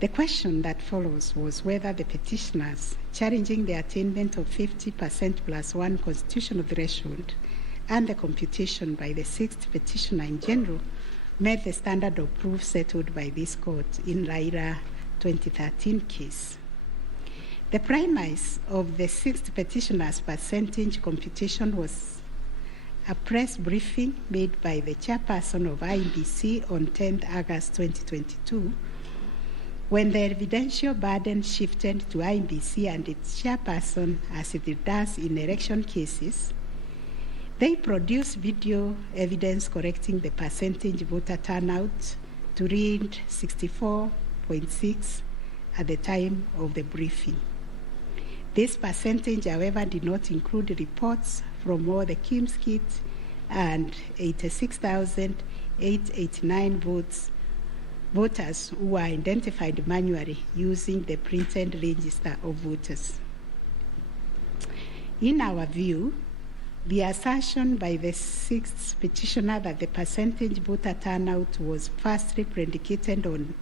The question that follows was whether the petitioners challenging the attainment of 50% plus 1 constitutional threshold and the computation by the 6th petitioner in general met the standard of proof settled by this court in RAILA 2013 case. The premise of the 6th petitioner's percentage computation was a press briefing made by the chairperson of IEBC on 10th August 2022, when the evidential burden shifted to IEBC and its chairperson, as it does in election cases. They produced video evidence correcting the percentage voter turnout to read 64.6 at the time of the briefing. This percentage, however, did not include reports from all the Kim's kits and 86,889 voters who were identified manually using the printed register of voters. In our view, the assertion by the 6th petitioner that the percentage voter turnout was firstly predicated on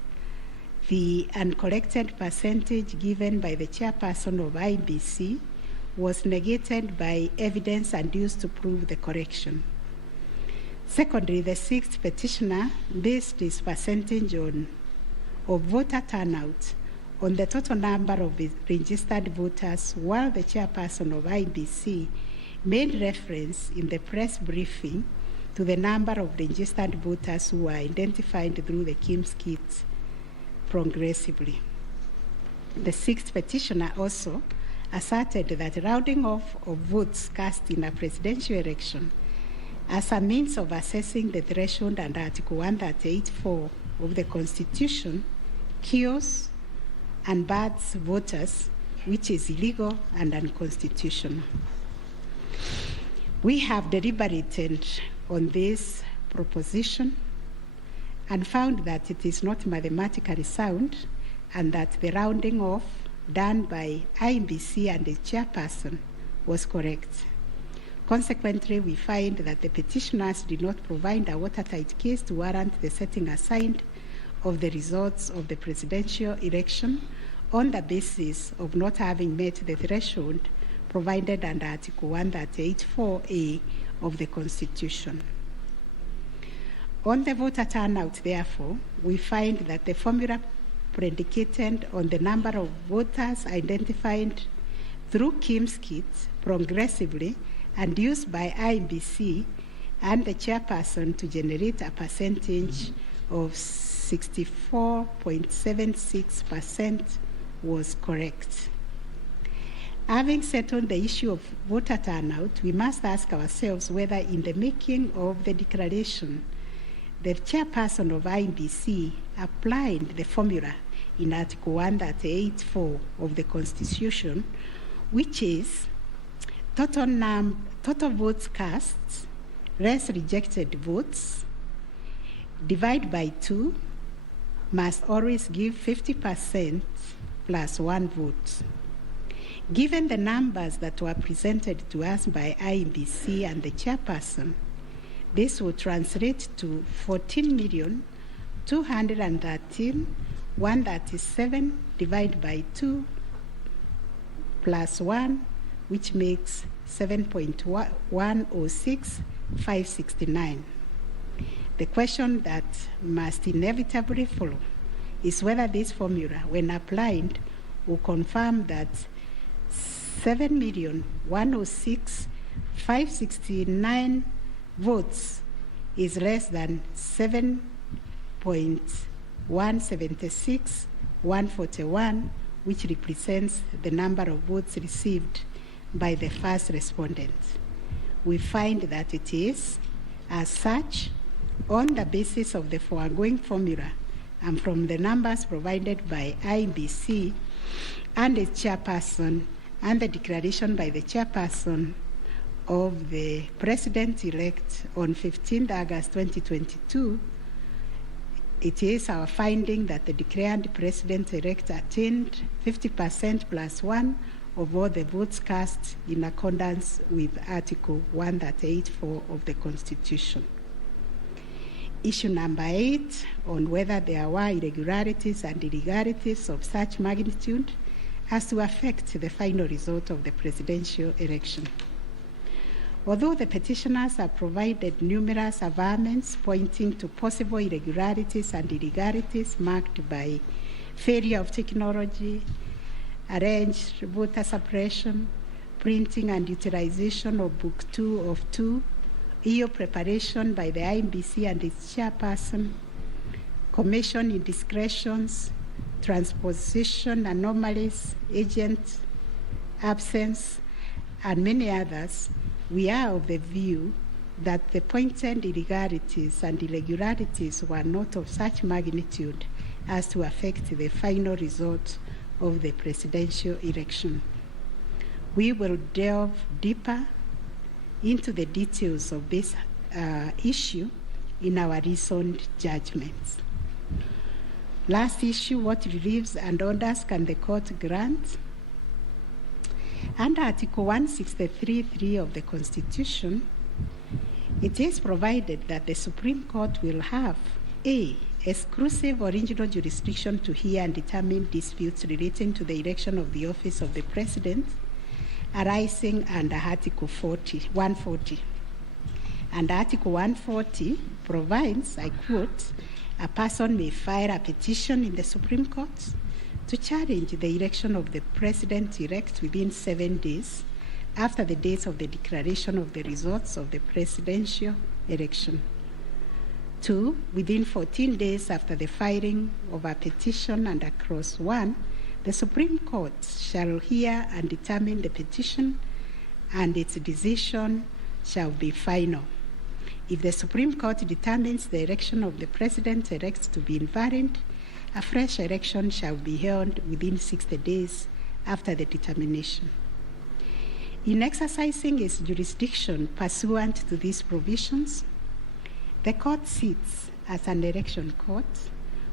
the uncorrected percentage given by the chairperson of IEBC was negated by evidence adduced to prove the correction. Secondly, the 6th petitioner based his percentage of voter turnout on the total number of registered voters, while the chairperson of IEBC made reference in the press briefing to the number of registered voters who were identified through the Kim's kits progressively. The 6th petitioner also asserted that rounding off of votes cast in a presidential election as a means of assessing the threshold under Article 138(4) of the Constitution kills and bars voters, which is illegal and unconstitutional. We have deliberated on this proposition and found that it is not mathematically sound and that the rounding off done by IEBC and the chairperson was correct. Consequently, we find that the petitioners did not provide a watertight case to warrant the setting aside of the results of the presidential election on the basis of not having met the threshold provided under Article 138(4)(a) of the Constitution. On the voter turnout, therefore, we find that the formula predicated on the number of voters identified through Kim's kit progressively and used by IEBC and the chairperson to generate a percentage of 64.76% was correct. Having settled the issue of voter turnout, we must ask ourselves whether in the making of the declaration, the chairperson of IEBC applied the formula in Article 138(4) of the Constitution, which is total votes cast less rejected votes divide by 2 must always give 50% plus 1 vote. Given the numbers that were presented to us by IEBC and the chairperson, this would translate to 14,213,137 divided by 2 plus 1, which makes 7.106569. The question that must inevitably follow is whether this formula, when applied, will confirm that 7,106,569 votes is less than 7.176,141, which represents the number of votes received by the first respondent. We find that it is, as such, on the basis of the foregoing formula and from the numbers provided by IEBC and its chairperson and the declaration by the chairperson of the president-elect on 15th August 2022, it is our finding that the declared president-elect attained 50% plus 1 of all the votes cast in accordance with Article 138(4) of the Constitution. Issue number 8, on whether there were irregularities and illegalities of such magnitude as to affect the final result of the presidential election. Although the petitioners have provided numerous averments pointing to possible irregularities and illegalities marked by failure of technology, arranged voter suppression, printing and utilization of Book 2 of 2, EU preparation by the IEBC and its chairperson, commission indiscretions, transposition anomalies, agent absence, and many others, we are of the view that the pointed illegalities and irregularities were not of such magnitude as to affect the final result of the presidential election. We will delve deeper into the details of this issue in our recent judgments. Last issue, what reliefs and orders can the court grant? Under Article 163(3) of the Constitution, it is provided that the Supreme Court will have A, exclusive original jurisdiction to hear and determine disputes relating to the election of the office of the President arising under Article 140. And Article 140 provides, I quote, a person may file a petition in the Supreme Court to challenge the election of the President-elect within 7 days after the date of the declaration of the results of the presidential election. 2, within 14 days after the filing of a petition under Clause 1, the Supreme Court shall hear and determine the petition, and its decision shall be final. If the Supreme Court determines the election of the President-elect to be invalid, a fresh election shall be held within 60 days after the determination. In exercising its jurisdiction pursuant to these provisions, the court sits as an election court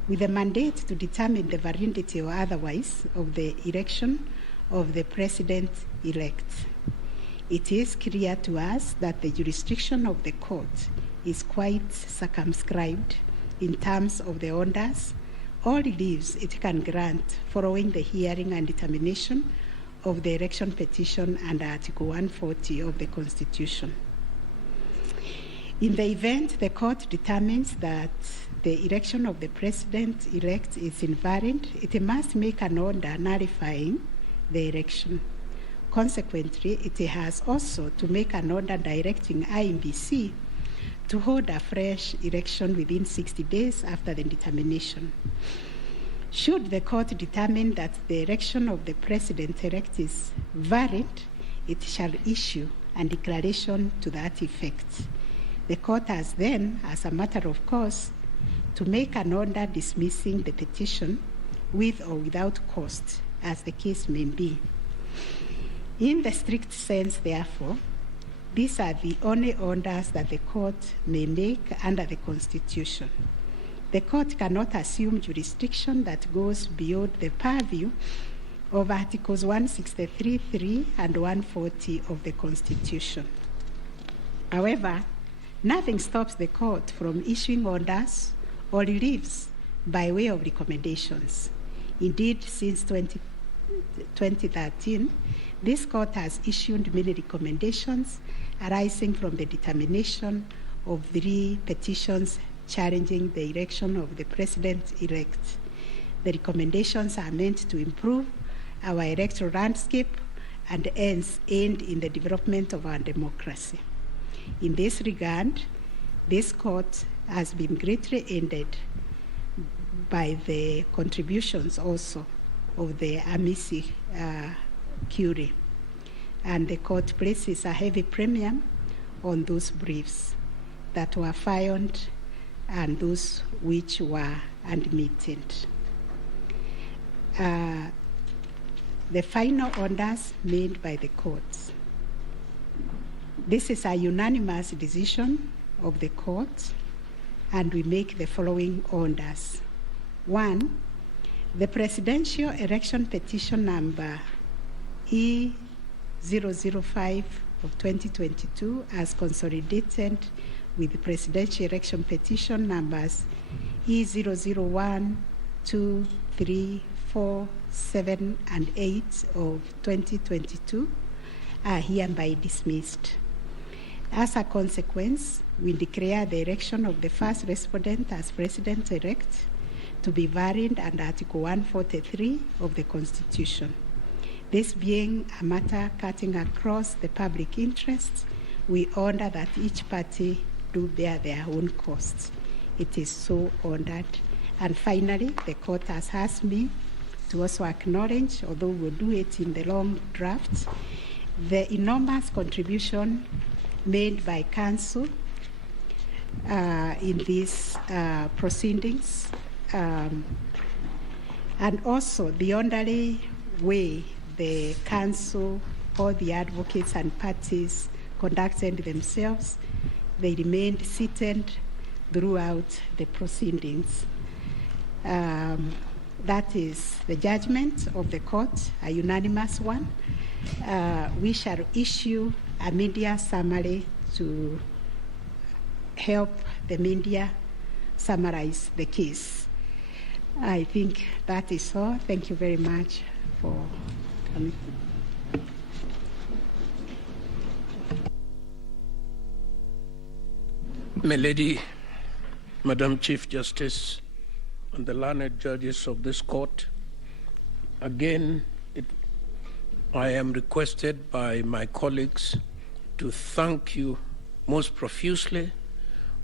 with a mandate to determine the validity or otherwise of the election of the President-elect. it is clear to us that the jurisdiction of the court is quite circumscribed in terms of the orders or reliefs it can grant following the hearing and determination of the election petition under Article 140 of the Constitution. In the event the court determines that the election of the president-elect is invalid, it must make an order nullifying the election. Consequently, it has also to make an order directing IEBC to hold a fresh election within 60 days after the determination. Should the court determine that the election of the president-elect is valid, it shall issue a declaration to that effect. The court has then, as a matter of course, to make an order dismissing the petition with or without cost, as the case may be. In the strict sense, therefore, these are the only orders that the court may make under the Constitution. The court cannot assume jurisdiction that goes beyond the purview of Articles 163(3) and 140 of the Constitution. However, nothing stops the court from issuing orders or reliefs by way of recommendations. Indeed, since 2013, this court has issued many recommendations arising from the determination of 3 petitions challenging the election of the president-elect. The recommendations are meant to improve our electoral landscape and hence aid in the development of our democracy. In this regard, this court has been greatly aided by the contributions also of the amici curiae, and the court places a heavy premium on those briefs that were filed and those which were admitted. The final orders made by the courts. This is a unanimous decision of the court, and we make the following orders. 1, the presidential election petition number E005 of 2022 as consolidated with the presidential election petition numbers E001, 2, 3, 4, 7, and 8 of 2022 are hereby dismissed. As a consequence, we declare the election of the first respondent as president-elect to be valid under Article 143 of the Constitution. This being a matter cutting across the public interest, we order that each party do bear their own costs. It is so ordered. And finally, the court has asked me to also acknowledge, although we'll do it in the long draft, the enormous contribution made by counsel in these proceedings, and also the orderly way the counsel, all the advocates and parties conducted themselves. They remained seated throughout the proceedings. That is the judgment of the court, a unanimous one. We shall issue a media summary to help the media summarize the case. I think that is all. Thank you very much for coming. My Lady, Madam Chief Justice, and the learned judges of this court, again, I am requested by my colleagues to thank you most profusely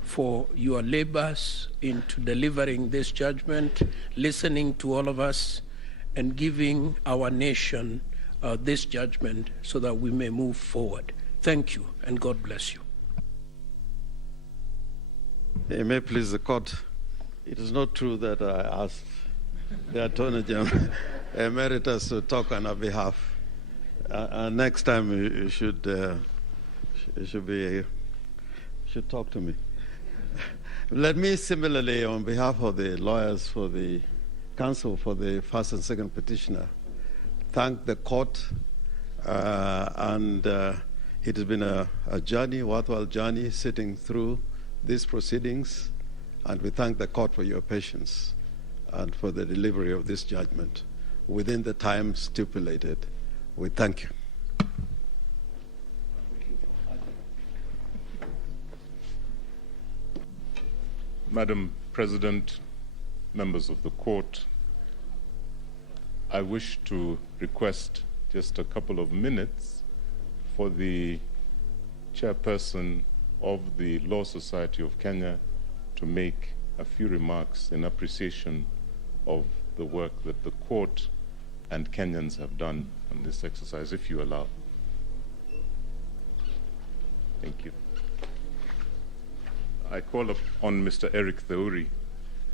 for your labors into delivering this judgment, listening to all of us, and giving our nation this judgment so that we may move forward. Thank you, and God bless you. It may please the court. It is not true that I asked the Attorney General Emeritus to talk on our behalf. Next time you should talk to me. Let me similarly, on behalf of the lawyers for the counsel for the first and second petitioner, thank the court and It has been a journey, worthwhile journey, sitting through these proceedings, and we thank the court for your patience and for the delivery of this judgment within the time stipulated. We thank you. Madam President, members of the court, I wish to request just a couple of minutes for the chairperson of the Law Society of Kenya to make a few remarks in appreciation of the work that the court and Kenyans have done on this exercise, if you allow. Thank you. I call upon Mr. Eric Theuri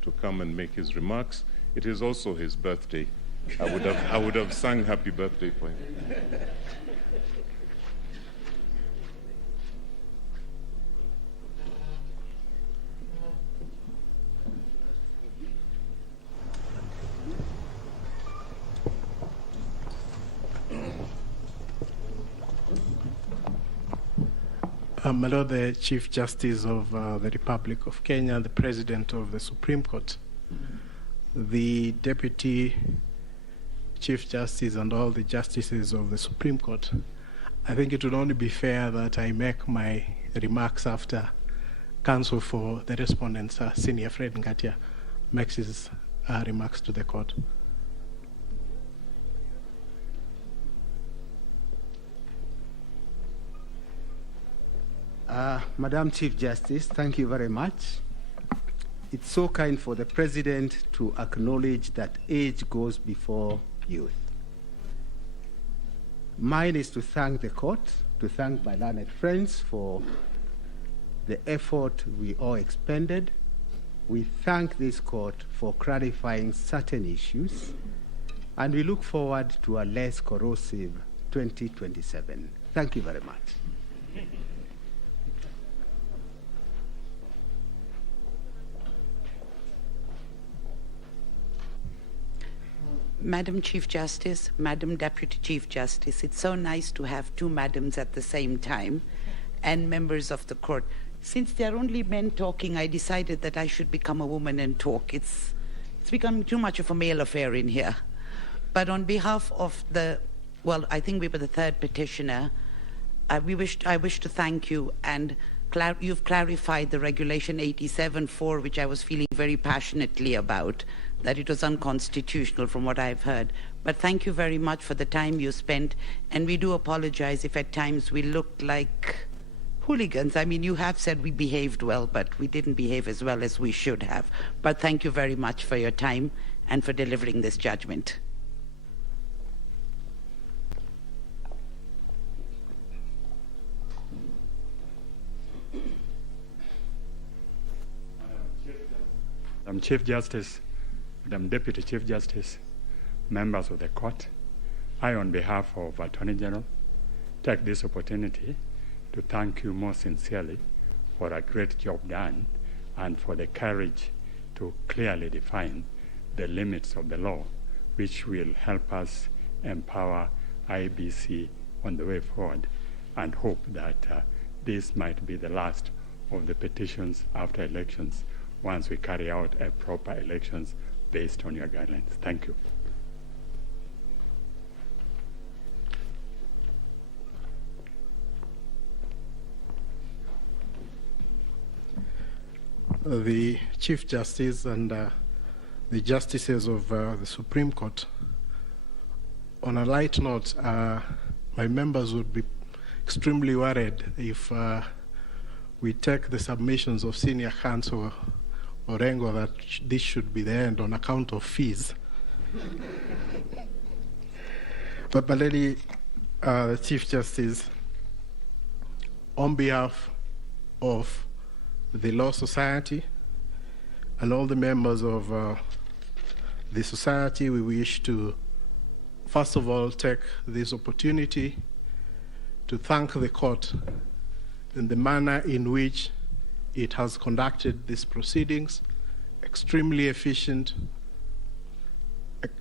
to come and make his remarks. It is also his birthday. I would have sung happy birthday for him. My Lord, the Chief Justice of the Republic of Kenya, the President of the Supreme Court, the Deputy Chief Justice and all the Justices of the Supreme Court, I think it would only be fair that I make my remarks after Counsel for the Respondents, Senior Fred Ngatia, makes his remarks to the court. Madam Chief Justice, thank you very much. It's so kind for the President to acknowledge that age goes before youth. Mine is to thank the court, to thank my learned friends for the effort we all expended. We thank this court for clarifying certain issues, and we look forward to a less corrosive 2027. Thank you very much. Madam Chief Justice, Madam Deputy Chief Justice, it's so nice to have two madams at the same time, and members of the court. Since there are only men talking, I decided that I should become a woman and talk. It's becoming too much of a male affair in here. But on behalf of I think we were the third petitioner, I wish to thank you, and you've clarified the Regulation 87.4, which I was feeling very passionately about, that it was unconstitutional from what I've heard. But thank you very much for the time you spent, and we do apologize if at times we looked like hooligans. I mean, you have said we behaved well, but we didn't behave as well as we should have. But thank you very much for your time and for delivering this judgment. Madam Chief Justice, Madam Deputy Chief Justice, members of the court, I, on behalf of Attorney General, take this opportunity to thank you most sincerely for a great job done and for the courage to clearly define the limits of the law, which will help us empower IEBC on the way forward, and hope that this might be the last of the petitions after elections once we carry out a proper elections based on your guidelines. Thank you. The Chief Justice and the Justices of the Supreme Court, on a light note, my members would be extremely worried if we take the submissions of Senior Counsel Orengo that this should be the end on account of fees. But Baleli, the Chief Justice, on behalf of the Law Society and all the members of the society, we wish to, first of all, take this opportunity to thank the court in the manner in which it has conducted these proceedings, extremely efficient,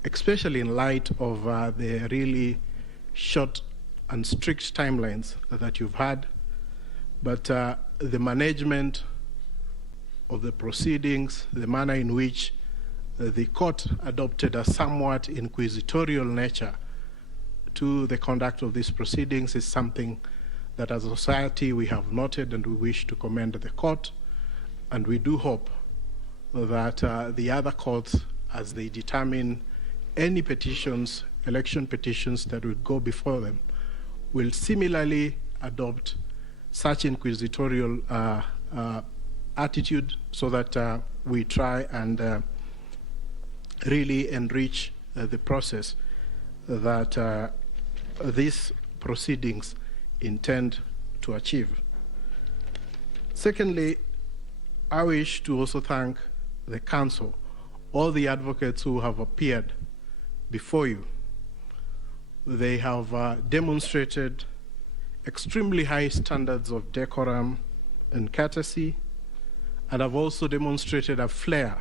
especially in light of the really short and strict timelines that you've had, but the management of the proceedings, the manner in which the court adopted a somewhat inquisitorial nature to the conduct of these proceedings is something that as a society we have noted, and we wish to commend the court, and we do hope that the other courts, as they determine any petitions, election petitions that will go before them, will similarly adopt such inquisitorial attitude, so that we try and really enrich the process that these proceedings intend to achieve. Secondly, I wish to also thank the council, all the advocates who have appeared before you. They have demonstrated extremely high standards of decorum and courtesy, and have also demonstrated a flair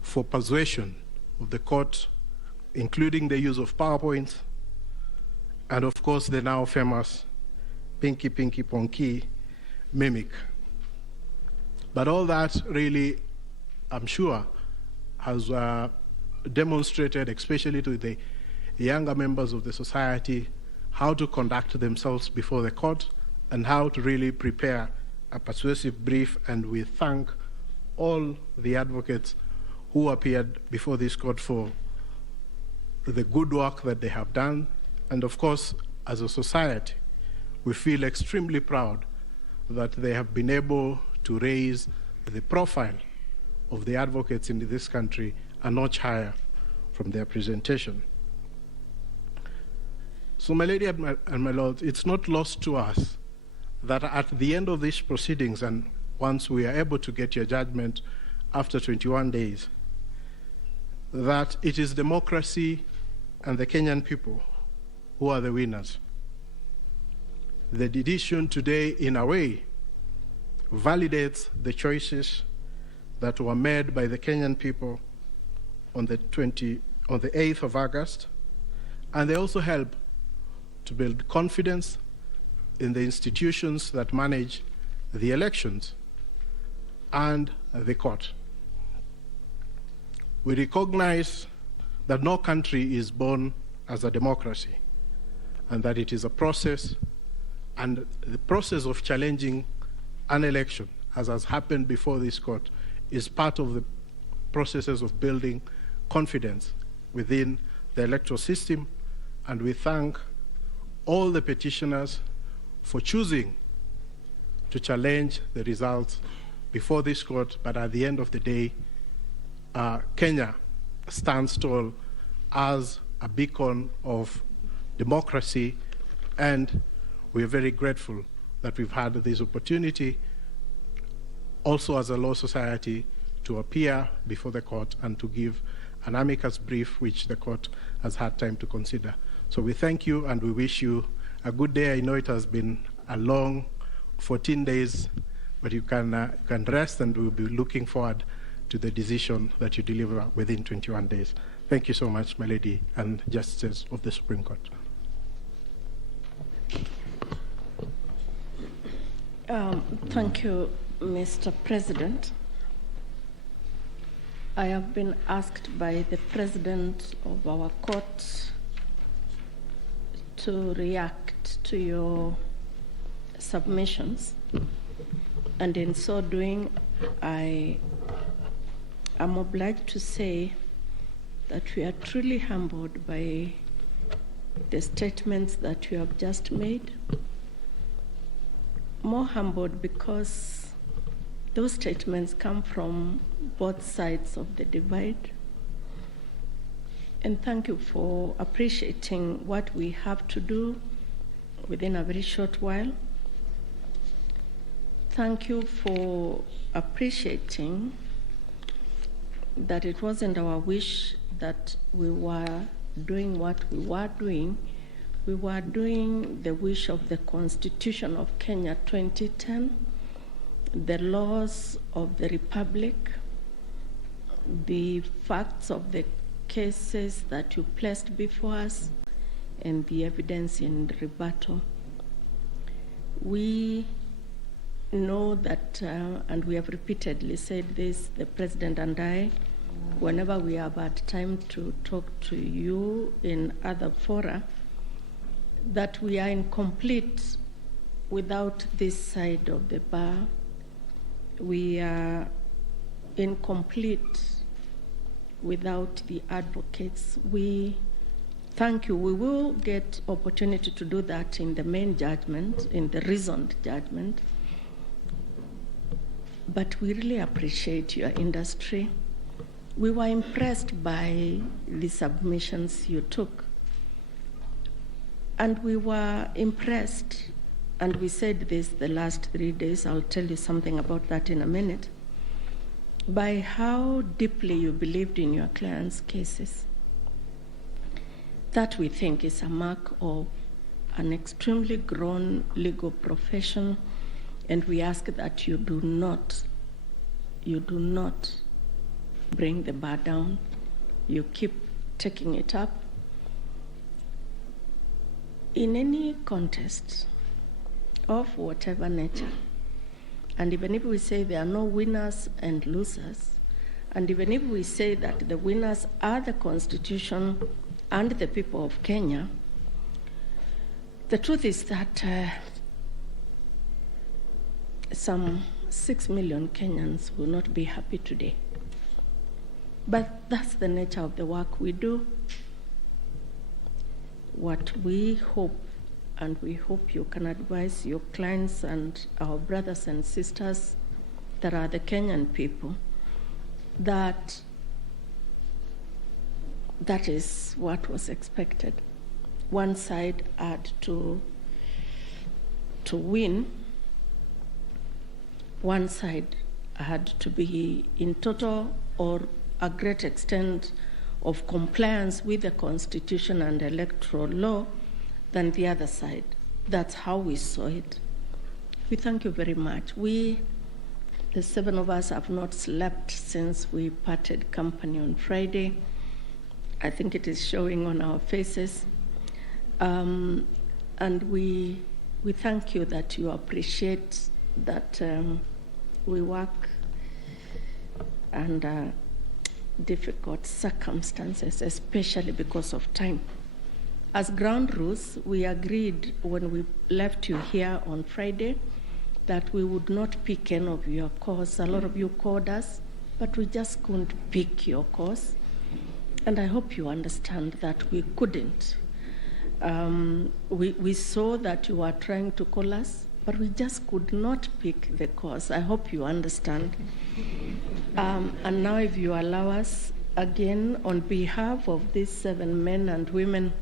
for persuasion of the court, including the use of PowerPoints, and of course the now famous Pinky Pinky Ponky mimic. But all that really, I'm sure, has demonstrated, especially to the younger members of the society, how to conduct themselves before the court and how to really prepare a persuasive brief. And we thank all the advocates who appeared before this court for the good work that they have done. And of course, as a society, we feel extremely proud that they have been able to raise the profile of the advocates in this country a notch higher from their presentation. So, my lady and my lord, it's not lost to us that at the end of these proceedings, and once we are able to get your judgment after 21 days, that it is democracy and the Kenyan people who are the winners. The decision today, in a way, validates the choices that were made by the Kenyan people on the 8th of August, and they also help to build confidence in the institutions that manage the elections and the court. We recognize that no country is born as a democracy, and that it is a process, and the process of challenging an election, as has happened before this court, is part of the processes of building confidence within the electoral system. And we thank all the petitioners for choosing to challenge the results before this court. But at the end of the day, Kenya stands tall as a beacon of democracy, and we're very grateful that we've had this opportunity also as a law society to appear before the court and to give an amicus brief which the court has had time to consider. So we thank you and we wish you a good day. I know it has been a long 14 days, but you can rest, and we'll be looking forward to the decision that you deliver within 21 days. Thank you so much, my lady and justices of the Supreme Court. Thank you, Mr. President. I have been asked by the President of our court to react to your submissions, and in so doing, I am obliged to say that we are truly humbled by the statements that you have just made. More humbled because those statements come from both sides of the divide. And thank you for appreciating what we have to do within a very short while. Thank you for appreciating that it wasn't our wish that we were doing what we were doing. We were doing the wish of the Constitution of Kenya 2010, the laws of the Republic, the facts of the cases that you placed before us, and the evidence in rebuttal. We know that, and we have repeatedly said this, the President and I, whenever we have had time to talk to you in other fora, that we are incomplete without this side of the bar. We are incomplete without the advocates. We thank you. We will get opportunity to do that in the main judgment, in the reasoned judgment. But we really appreciate your industry. We were impressed by the submissions you took. And we were impressed, and we said this the last 3 days, I'll tell you something about that in a minute, by how deeply you believed in your clients' cases. That we think is a mark of an extremely grown legal profession, and we ask that you do not bring the bar down. You keep taking it up. In any contest of whatever nature, and even if we say there are no winners and losers, and even if we say that the winners are the Constitution and the people of Kenya, the truth is that some 6 million Kenyans will not be happy today. But that's the nature of the work we do. What we hope, and we hope you can advise your clients and our brothers and sisters that are the Kenyan people, that that is what was expected. One side had to win. One side had to be in total or a great extent of compliance with the Constitution and electoral law than the other side. That's how we saw it. We thank you very much. We, the 7 of us, have not slept since we parted company on Friday. I think it is showing on our faces. And we thank you that you appreciate that we work under difficult circumstances, especially because of time. As ground rules, we agreed when we left you here on Friday that we would not pick any of your calls. A lot of you called us, but we just couldn't pick your calls. And I hope you understand that we couldn't. We saw that you were trying to call us, but we just could not pick the calls. I hope you understand. And now if you allow us, again, on behalf of these 7 men and women,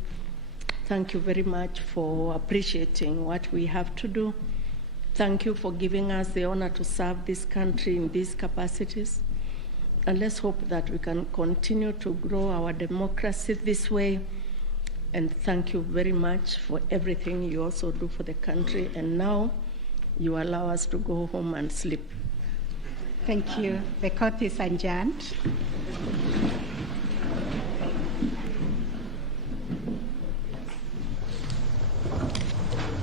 thank you very much for appreciating what we have to do. Thank you for giving us the honor to serve this country in these capacities. And let's hope that we can continue to grow our democracy this way. And thank you very much for everything you also do for the country. And now you allow us to go home and sleep. Thank you. The court is adjourned.